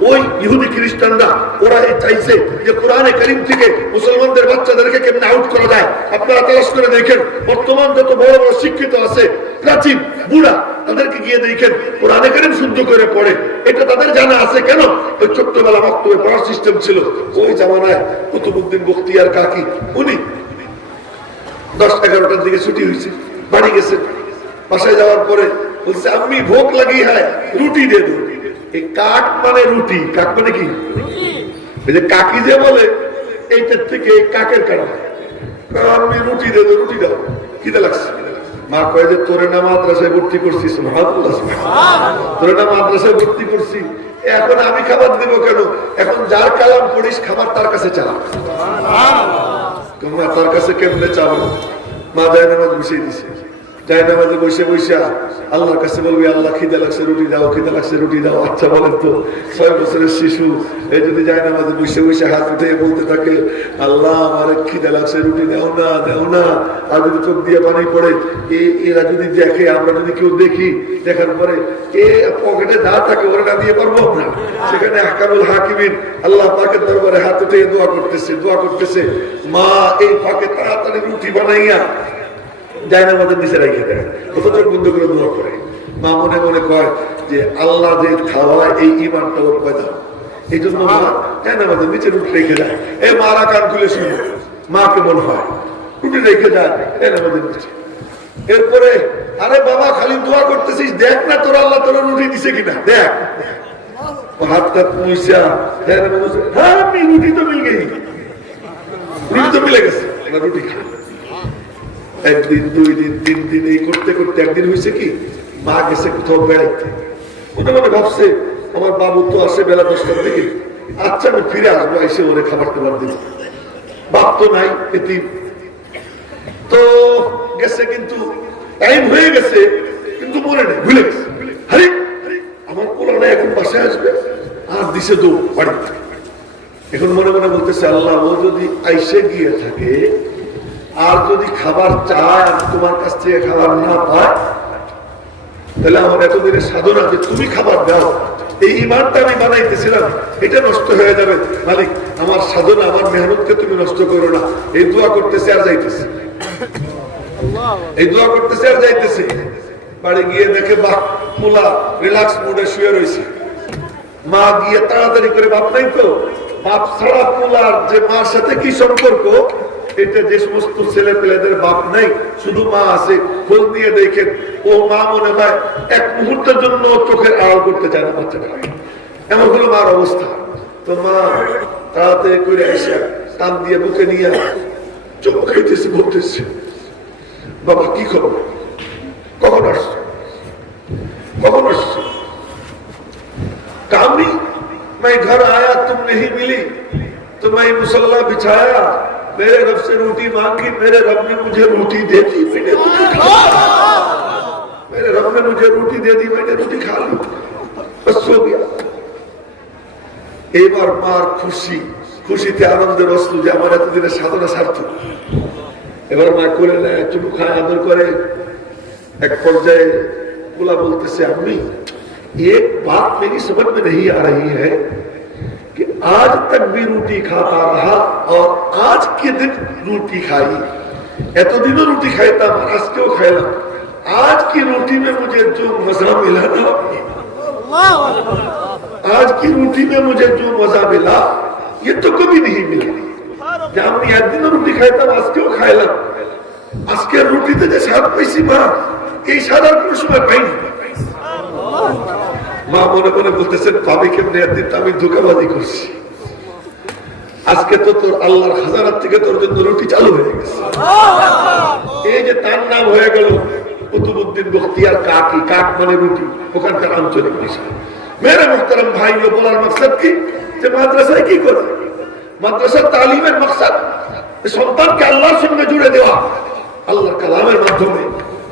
ওই ইহুদি খ্রিস্টানরা ওরা চাইছে যে কোরআনে কারিম থেকে মুসলমানদের বাচ্চাদেরকে কেমনে আউট করা যায় আপনারা তালাশ করে দেখেন বর্তমান যত বড় বড় শিক্ষিত আছে প্রাচীন বুড়া তাদেরকে গিয়ে দেখেন কোরআনে কারিম শুদ্ধ করে পড়ে এটা তাদের জানা আছে কেন ওই ছোট্টবেলা বক্তব্যে পড়ার সিস্টেম ছিল ওই জামানায় কুতুবউদ্দিন বখতিয়ার কাকি উনি 10-11টার দিকে ছুটি হয়েছে বাড়ি গেছে বাসায় যাওয়ার পরে বলছে আমি ভোগ লাগি হয় রুটি দিয়ে দেবো এই কাক মানে রুটি কাক মানে কি এই যে কাকি যে বলে এইটার থেকে কাকের কারণ আমি রুটি দেবো রুটি দাও খিদে লাগছে মা কয়ে যে তোরে না মাদ্রাসায় ভর্তি করছি তোরে না মাদ্রাসায় ভর্তি করছি এখন আমি খাবার দিব কেন এখন যার কালাম পড়িস খাবার তার কাছে চালা তোমরা তার কাছে কেমনে চাবো মা যায় নামাজ বসিয়ে দিছে যাই নামাজে বসে বসে আল্লাহর কাছে বলবি, আল্লাহ খিদে লাগছে রুটি দাও, খিদে লাগছে রুটি দাও। আচ্ছা বলেন তো 6 বছরের শিশু এই যদি যাই নামাজে বসে বসে হাত উঠে বলতে থাকে, আল্লাহ আমার খিদে লাগছে রুটি দাও না, দাও না, আর যদি চোখ দিয়ে পানি পড়ে, এরা যদি দেখে, আমরা যদি কেউ দেখি, দেখার পরে এ পকেটে যা থাকে ওরা না দিয়ে পারবো না। সেখানে আহকামুল হাকিমিন আল্লাহ পাকের দরবারে হাত উঠে দোয়া করতেছে, মা এই ফাঁকে তাড়াতাড়ি রুটি বানাইয়া যায় না আমাদের নিচে রেখে দেয়, কত চোখ বন্ধ করে দোয়া করে। মা মনে মনে কয় যে আল্লাহ যে খাওয়া এই ইমানটা ওর পয়দা, এই জন্য মা যায় না আমাদের নিচে রুটি রেখে যায়। এ মারা কান খুলে শুনে মা কেমন হয়, রুটি রেখে যায় আমাদের নিচে। এরপরে আরে বাবা খালি দোয়া করতেছিস, দেখ না তোর আল্লাহ তোর রুটি দিছে কিনা, দেখ। হাত টাত মুইসা হ্যাঁ রুটি তো মিল গেই, রুটি তো মিলে গেছে, রুটি খা। একদিন, 2 দিন, 3 দিন এই করতে করতে একদিন হয়েছে কি, মা গেছে কোথাও বেড়াইতে, মনে মনে ভাবছে আমার বাবু তো আসে বেলা 10টার দিকে, আচ্ছা আমি ফিরে আসবো, এসে ওরে খাবার টাবার দিব। বাপ তো নাই, এটি তো গেছে, কিন্তু টাইম হয়ে গেছে, কিন্তু মনে নেই, ভুলে গেছে। আরে আমার পোলাটা এখন বাসায় আসবে, আর দিছে দৌড় বাড়িতে। এখন মনে মনে বলতেছে, আল্লাহ ও যদি আইসে গিয়ে থাকে আর যদি খাবার চায়, তোমার কাছ থেকে খাবার না পায়, তাহলে আমার এতদিনের সাধনা যে তুমি খাবার দাও, এই ইমানটা আমি বানাইতেছিলাম, এটা নষ্ট হয়ে যাবে। মালিক আমার সাধনা, আমার মেহনতকে তুমি নষ্ট করো না। এই দোয়া করতেছে আর যাইতেছে, এই দোয়া করতেছে আর যাইতেছে। বাড়ি গিয়ে দেখে বাপ মুলা রিল্যাক্স মুডে শুয়ে রয়েছে। মা গিয়ে তাড়াতাড়ি করে, বাপ নাই তো, বাপ ছাড়া পোলার যে মার সাথে কি সম্পর্ক, এটা যে সমস্ত ছেলে পেলেদের বাপ নাই, শুধু মা আছে, খোঁজ নিয়ে দেখেন ও মা মনে হয় এক মুহূর্তের জন্য চোখের আড়াল করতে চায় না বাচ্চাটা, এমন হলো মার অবস্থা। তো মা তাড়াতাড়ি করে এসে টান দিয়ে বুকে নিয়ে চোখ খাইতেছে, বলতেছে, বাবা কি খবর, কখন আসছো, কখন আসছো? कामी मैं घर आया तुम नहीं मिली तो मैं मुसल्ला बिछाया, मेरे रब से रोटी मांगी, मेरे रब ने मुझे रोटी दे दी, मैंने रोटी खा ली, मेरे रब ने मुझे रोटी दे दी, मैंने रोटी खा ली, बस सो गया। एक बार मार खुशी খুশিতে আনন্দের অশ্রু যে আমার এতদিনের সাধনা সার্থক। এবার মা করে নেয়, চুপু খায়, আদর করে। এক পর্যায়ে পোলা বলতেছে, আম্মি एक बात मेरी समझ में नहीं आ रही है कि आज तक भी रोटी खाता रहा और आज के दिन रोटी खाई, एतदिनों रोटी खाता, आज क्यों खाया? आज की रोटी में मुझे जो मजा मिला ना, आज की रोटी में मुझे जो मजा मिला ये तो कभी नहीं मिला। जब আমি একদিনও রুটি খাইতাম, आज क्यों খাইলাম? আজকের রুটিতে যে স্বাদ পাইছি মা, এই স্বাদ আর কোনো সময় পাইনি। মা মনে মনে বলতেছেন, আমি কেমনে একদিন আমি ধোকাবাজি করছি, আজকে তো তোর আল্লাহর খাজানার থেকে তোর জন্য রুটি চালু হয়ে গেছে। এই যে তার নাম হয়ে গেল কুতুবউদ্দিন বখতিয়ার কাকি, কাক মানে রুটি, ওখানকার আঞ্চলিক ভাষা। মেরে মুহতারাম ভাই, বলার মকসদ কি, যে মাদ্রাসায় কি করে, মাদ্রাসার তালিমের মকসদ সন্তানকে আল্লাহর সঙ্গে জুড়ে দেওয়া, আল্লাহর কালামের মাধ্যমে।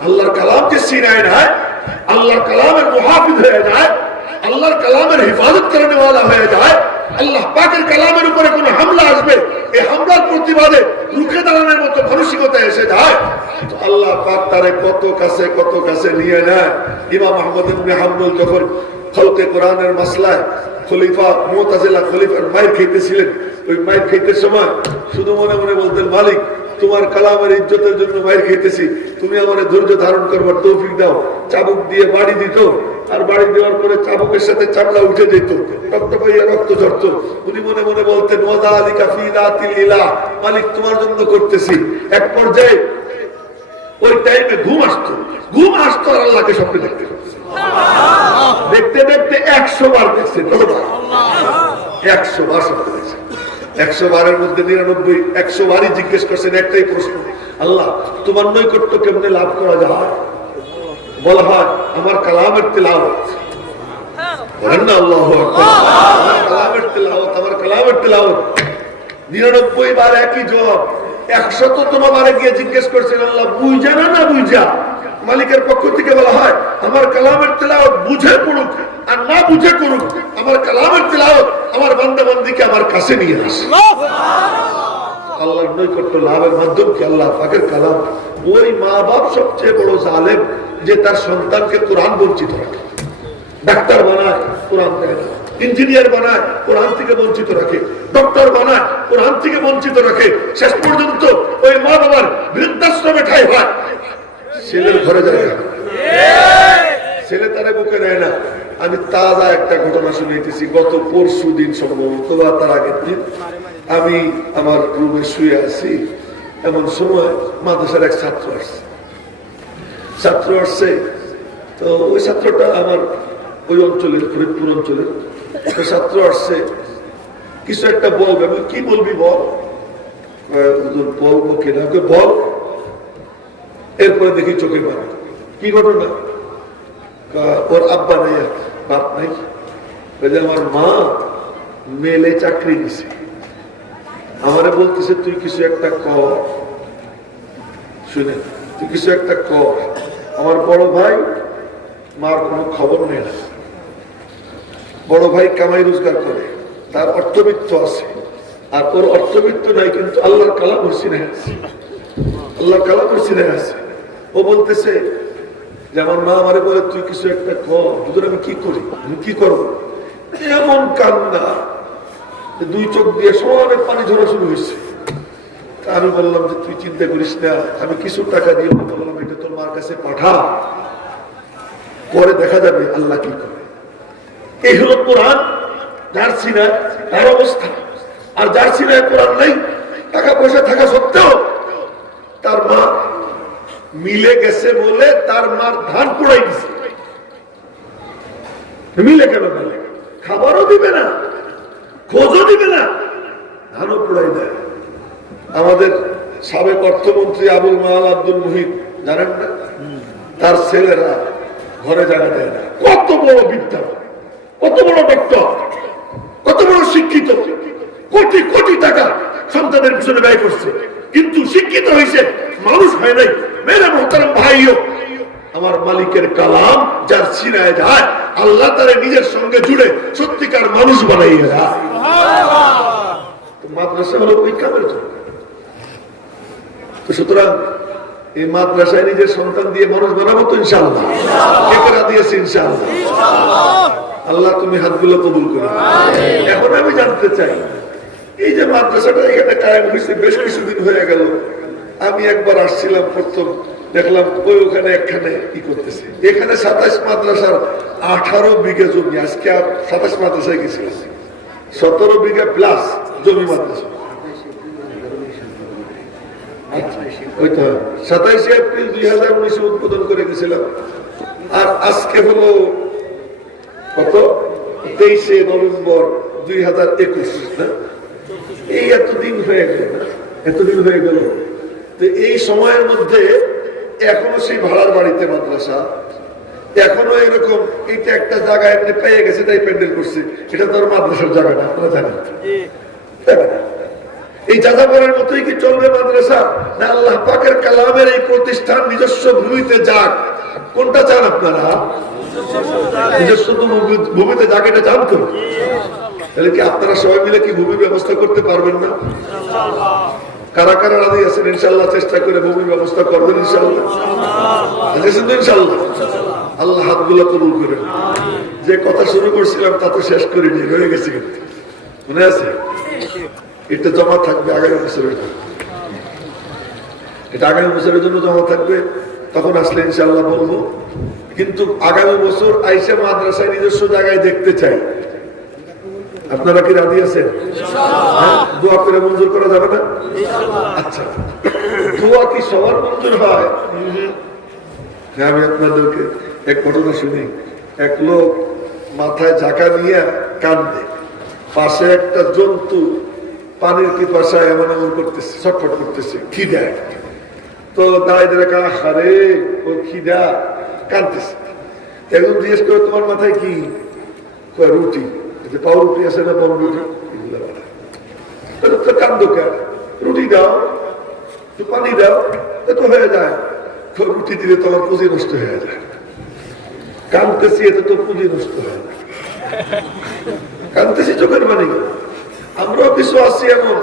আল্লাহর কালাম যে সিনায় নাই, আল্লাহর কালামের মুহাফিজ হয়ে যায়, আল্লাহর কালামের হিফাজত করনে वाला হয়ে যায়, আল্লাহ পাকের কালামের উপরে কোন হামলা আসবে, এই হামলার প্রতিবাদে রুখে দাঁড়ানোর মতো মানসিকতা এসে যায়, তো আল্লাহ পাক তারে কত কাছে নিয়ে নেয়। ইমাম আহমদ ইবনে হাম্বল যখন খলকে কোরআনের মাসলায় খলিফা মুতাজিলা খলিফার মাইর খাইতেছিলেন, ওই মাইর খাইতে সময় শুধু মনে মনে বলতেন, মালিক তোমার কালামের ইজ্জতের জন্য মাইর খাইতেছি, তুমি আমাদের ধৈর্য ধারণ করবার তৌফিক দাও। চাবুক দিয়ে বাড়ি দিত, আর বাড়ি দেওয়ার পরে চাবুকের সাথে চামড়া উঠে যেত, রক্ত পাইয়া রক্ত ঝরত। উনি মনে মনে বলতেন, ওয়াদা আলিকা ফি দাতিল ইলাহ, মালিক তোমার জন্য করতেছি। এক পর্যায়ে ওই টাইমে ঘুম আসতো আর আল্লাহকে স্বপ্নে দেখতে দেখতে 100 বার দেখছেন, 100 বার স্বপ্নে দেখছেন। 100 বারের মধ্যে 99 100 বারই জিজ্ঞেস করছেন একটাই প্রশ্ন, আল্লাহ তোমার নৈকট্য কেমনে লাভ করা যায়? বলা হয় আমার কালামের তিলাওয়াত। বলেন না আল্লাহু আকবার। আমার কালামের তিলাওয়াত। 99 বার একই জবাব। 100তম বারে গিয়ে জিজ্ঞেস করছেন, আল্লাহ বুঝা না বুঝা? মালিকের পক্ষ থেকে বলা হয় আমার কালামের তেলাওয়াত বুঝে পড়ুক আর না বুঝে করুক, আমার কালামের তেলাওয়াত আমার বান্দা বান্দীকে আমার কাছে নিয়ে আসে। আল্লাহর নৈকট্য লাভের মাধ্যম কি আল্লাহ পাকের কালাম। ওই মা বাপ সবচেয়ে বড় জালেম যে তার সন্তানকে কোরআন বঞ্চিত রাখে, ডাক্তার বানায় কোরআন দেয় না, ইঞ্জিনিয়ার বানায় কোরআন থেকে বঞ্চিত রাখে, ডক্টর বানায় কোরআন থেকে বঞ্চিত রাখে। শেষ পর্যন্ত ওই মা বাবার বৃদ্ধাশ্রমে ঠাই হয়, ছেলের ঘরে যায় না, ছেলে তারা বুকে নেয় না। আমি তাজা একটা ঘটনা শুনেছি, গত পরশু দিন সম্ভবত বা তার আগের দিন আমি আমার রুমে শুয়ে আছি, এমন সময় মাদ্রাসার এক ছাত্র আসছে। তো ওই ছাত্রটা আমার ওই অঞ্চলের, ফরিদপুর অঞ্চলের ছাত্র আসছে, কিছু একটা বলবে। আমি কি বলবি বল, বলবো কিনা বল। এরপরে দেখি চোখে পাবে কি ঘটনা, ওর আব্বা নাই, বাপ নাই, আমার মা মেলে চাকরি দিছে, আমারে বলতেছে তুই কিছু একটা কর, শুনে তুই কিছু একটা কর। আমার বড় ভাই মার কোনো খবর নেই না, বড় ভাই কামাই রোজগার করে, তার অর্থবিত্ত আছে, আর ওর অর্থবিত্ত নাই, কিন্তু আল্লাহর কালাম সিনায় আছে, আল্লাহর কালাম সিনায় আছে। ও বলতেছে যে আমার মা আমারে বলে তুই কিছু একটা কর, হুজুর আমি কি করি, আমি কি করবো। এমন কান্না, দুই চোখ দিয়ে সমানে পানি ঝরা শুরু হয়েছে। আমি বললাম যে তুই চিন্তা করিস না, আমি কিছু টাকা দিয়ে বললাম এটা তোর মার কাছে পাঠা, পরে দেখা যাবে আল্লাহ কি করে। এই হলো কোরআন, যার সিনায় তার অবস্থা। আর যার সিনায় কোরআন নেই, টাকা পয়সা থাকা সত্ত্বেও তার মা মিলে গেছে বলে তার মার ধান পোড়াই দিছে। মিলে কেন মিলে, খাবারও দিবে না, খোঁজও দিবে না, ধানও পোড়াই দেয়। আমাদের সাবেক অর্থমন্ত্রী আবুল মাল আব্দুল মুহিত জানেন না, তার ছেলেরা ঘরে জায়গা দেয় না। কত বড় বিদ্যা, কত বড় ডক্টর, কত বড় শিক্ষিত, কোটি কোটি টাকা সন্তানের পিছনে ব্যয় করছে, কিন্তু শিক্ষিত হয়েছে, মানুষ হয় নাই। মেরে মোহতারাম ভাইও, আমার মালিকের কালাম যার সিনায় যায়, আল্লাহ তারে নিজের সঙ্গে জুড়ে সত্যিকার মানুষ বানাইয়া যায়। মাদ্রাসা হলো ওই কামের জন্য। সুতরাং এই মাদ্রাসায় নিজের সন্তান দিয়ে মানুষ বানাবো তো ইনশাআল্লাহ, কেকেরা দিয়েছে ইনশাআল্লাহ। আল্লাহ তুমি হাতগুলো কবুল করো। এখন আমি জানতে চাই, এই যে মাদ্রাসাটা এখানে কায়েম হয়েছে বেশ কিছুদিন হয়ে গেল, আমি একবার আসছিলাম প্রথম, দেখলাম ওই ওখানে একখানে কি করতেছে, এখানে 27 মাদ্রাসার 18 বিঘা জমি, আজকে 27 মাদ্রাসায় গেছিলাম, 17 বিঘা প্লাস জমি মাদ্রাসা। 27 এপ্রিল 2019 উদ্বোধন করে গেছিলাম, আর আজকে হলো কত, 23 নভেম্বর 2021 না, এই এতদিন হয়ে গেল, এতদিন হয়ে গেল। তো এই সময়ের মধ্যে এখনো সেই ভাড়ার বাড়িতে মাদ্রাসা, এখনো এরকম এইটা একটা জায়গা এমনি পেয়ে গেছে তাই প্যান্ডেল করছে, এটা তো আর মাদ্রাসার জায়গা না, আপনারা জানেন। এই যাযাবরের মতোই কি চলবে মাদ্রাসা, না আল্লাহ পাকের কালামের এই প্রতিষ্ঠান নিজস্ব ভূমিতে যাক? কোনটা চান আপনারা? নিজস্ব ভূমিতে যাক, এটা চান তো? তাহলে কি আপনারা সবাই মিলে কি ভূমি ব্যবস্থা করতে পারবেন না? কারা কারা রাজি আছেন ইনশাআল্লাহ চেষ্টা করে ভূমির ব্যবস্থা করবেন ইনশাআল্লাহ? ইনশাআল্লাহ। আল্লাহ হাতগুলো কবুল করেন। যে কথা শুরু করছিলাম তা তো শেষ করিনি, রয়ে গেছে, কিন্তু মনে আছে এটা জমা থাকবে আগামী বছরের জন্য, এটা আগামী বছরের জন্য জমা থাকবে, তখন আসলে ইনশাআল্লাহ বলবো। কিন্তু আগামী বছর আইসা মাদ্রাসায় নিজস্ব জায়গায় দেখতে চাই। আপনারা কি রাজি আছেন? দোয়া করে মঞ্জুর করা যাবে না? আচ্ছা, দোয়া কি সবার মঞ্জুর হয়? আমি আপনাদেরকে এক ঘটনা শুনি। এক লোক মাথায় ঝাঁকা নিয়ে কান্দে, পাশে একটা জন্তু পানির পিপাসায় এমন এমন করতেছে, ছটফট করতেছে, খিদা। তো দাঁড়ায় কারে ও খিদা, কাঁদতেছে। একজন জিজ্ঞেস করে তোমার মাথায় কি? রুটি। পাউরুটি আছে না, পাউরুটি, কান্দো কেন? রুটি দাও, পানি দাও, এত হয়ে যায়। রুটি দিলে তো আমার পুঁজি নষ্ট হয়ে যায়, কানতেছি এতে তো পুঁজি নষ্ট হয়ে যায়, কানতেছি চোখের পানি। আমরাও কিছু আছি এমন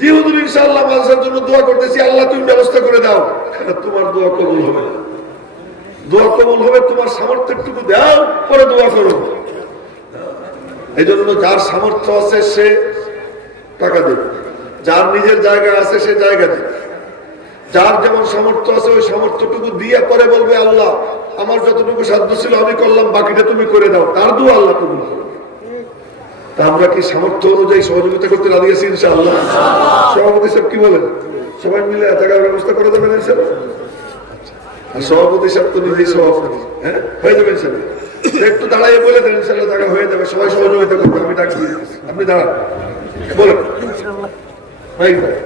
যে হুজুর ইনশাআল্লাহ মানুষের জন্য দোয়া করতেছি, আল্লাহ তুমি ব্যবস্থা করে দাও, তোমার দোয়া কবুল হবে না। দোয়া কবুল হবে তোমার সামর্থ্যটুকু দাও, পরে দোয়া করো। এই জন্য যার সামর্থ্য আছে সে টাকা দেবে, যার নিজের জায়গা আছে সে জায়গা দেবে, যার যেমন সামর্থ্য আছে ওই সামর্থ্যটুকু দিয়ে পরে বলবে আল্লাহ আমার যতটুকু সাধ্য ছিল আমি করলাম, বাকিটা তুমি করে দাও, তার দোয়া আল্লাহ কবুল করবে। তা আমরা কি সামর্থ্য অনুযায়ী সহযোগিতা করতে রাজি আছি ইনশাআল্লাহ? সভাপতি সাহেব কি বলেন? সবাই মিলে টাকার ব্যবস্থা করে দেবেন ইনশাআল্লাহ? আর সভাপতি সাহেব তো নিজেই সভাপতি, হ্যাঁ হয়ে যাবে ইনশাআল্লাহ। একটু দাঁড়াইয়ে বলে দেন ইনশাআল্লাহ টাকা হয়ে যাবে, সবাই সহযোগিতা করবে, আমি ডাক দিয়ে দিচ্ছি, আপনি দাঁড়ান বলেন হয়ে যাবে।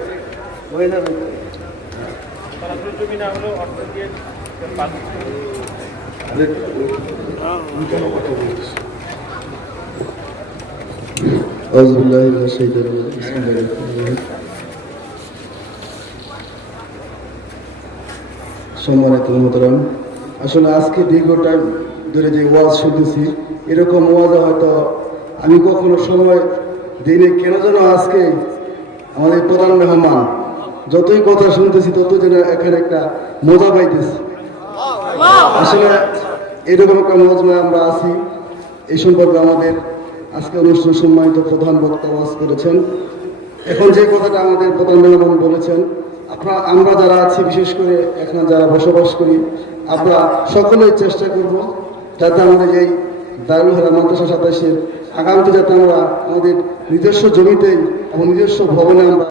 সম্মানিত মোহতারাম, আসলে আজকে দীর্ঘ টাইম ধরে যে ওয়াজ শুনতেছি, এরকম ওয়াজ হয়তো আমি কখনো সময় দিনে, কেন যেন আজকে আমাদের প্রধান মেহমান যতই কথা শুনতেছি তত যেন এখানে একটা মজা পাইতেছি। আসলে এরকম একটা মজমায় আমরা আছি, এই সম্পর্কে আমাদের আজকে অনুষ্ঠান সম্মানিত প্রধান বক্তা ওয়াজ করেছেন। এখন যে কথাটা আমাদের প্রধান মেহমান বলেছেন, আমরা যারা আছি, বিশেষ করে এখানে যারা বসবাস করি, আমরা সকলেই চেষ্টা করব যাতে আমাদের এই দারুল হারা মাদ্রাসা 27-এর আগামীতে যাতে আমরা আমাদের নিজস্ব জমিতেই এবং নিজস্ব ভবনে আমরা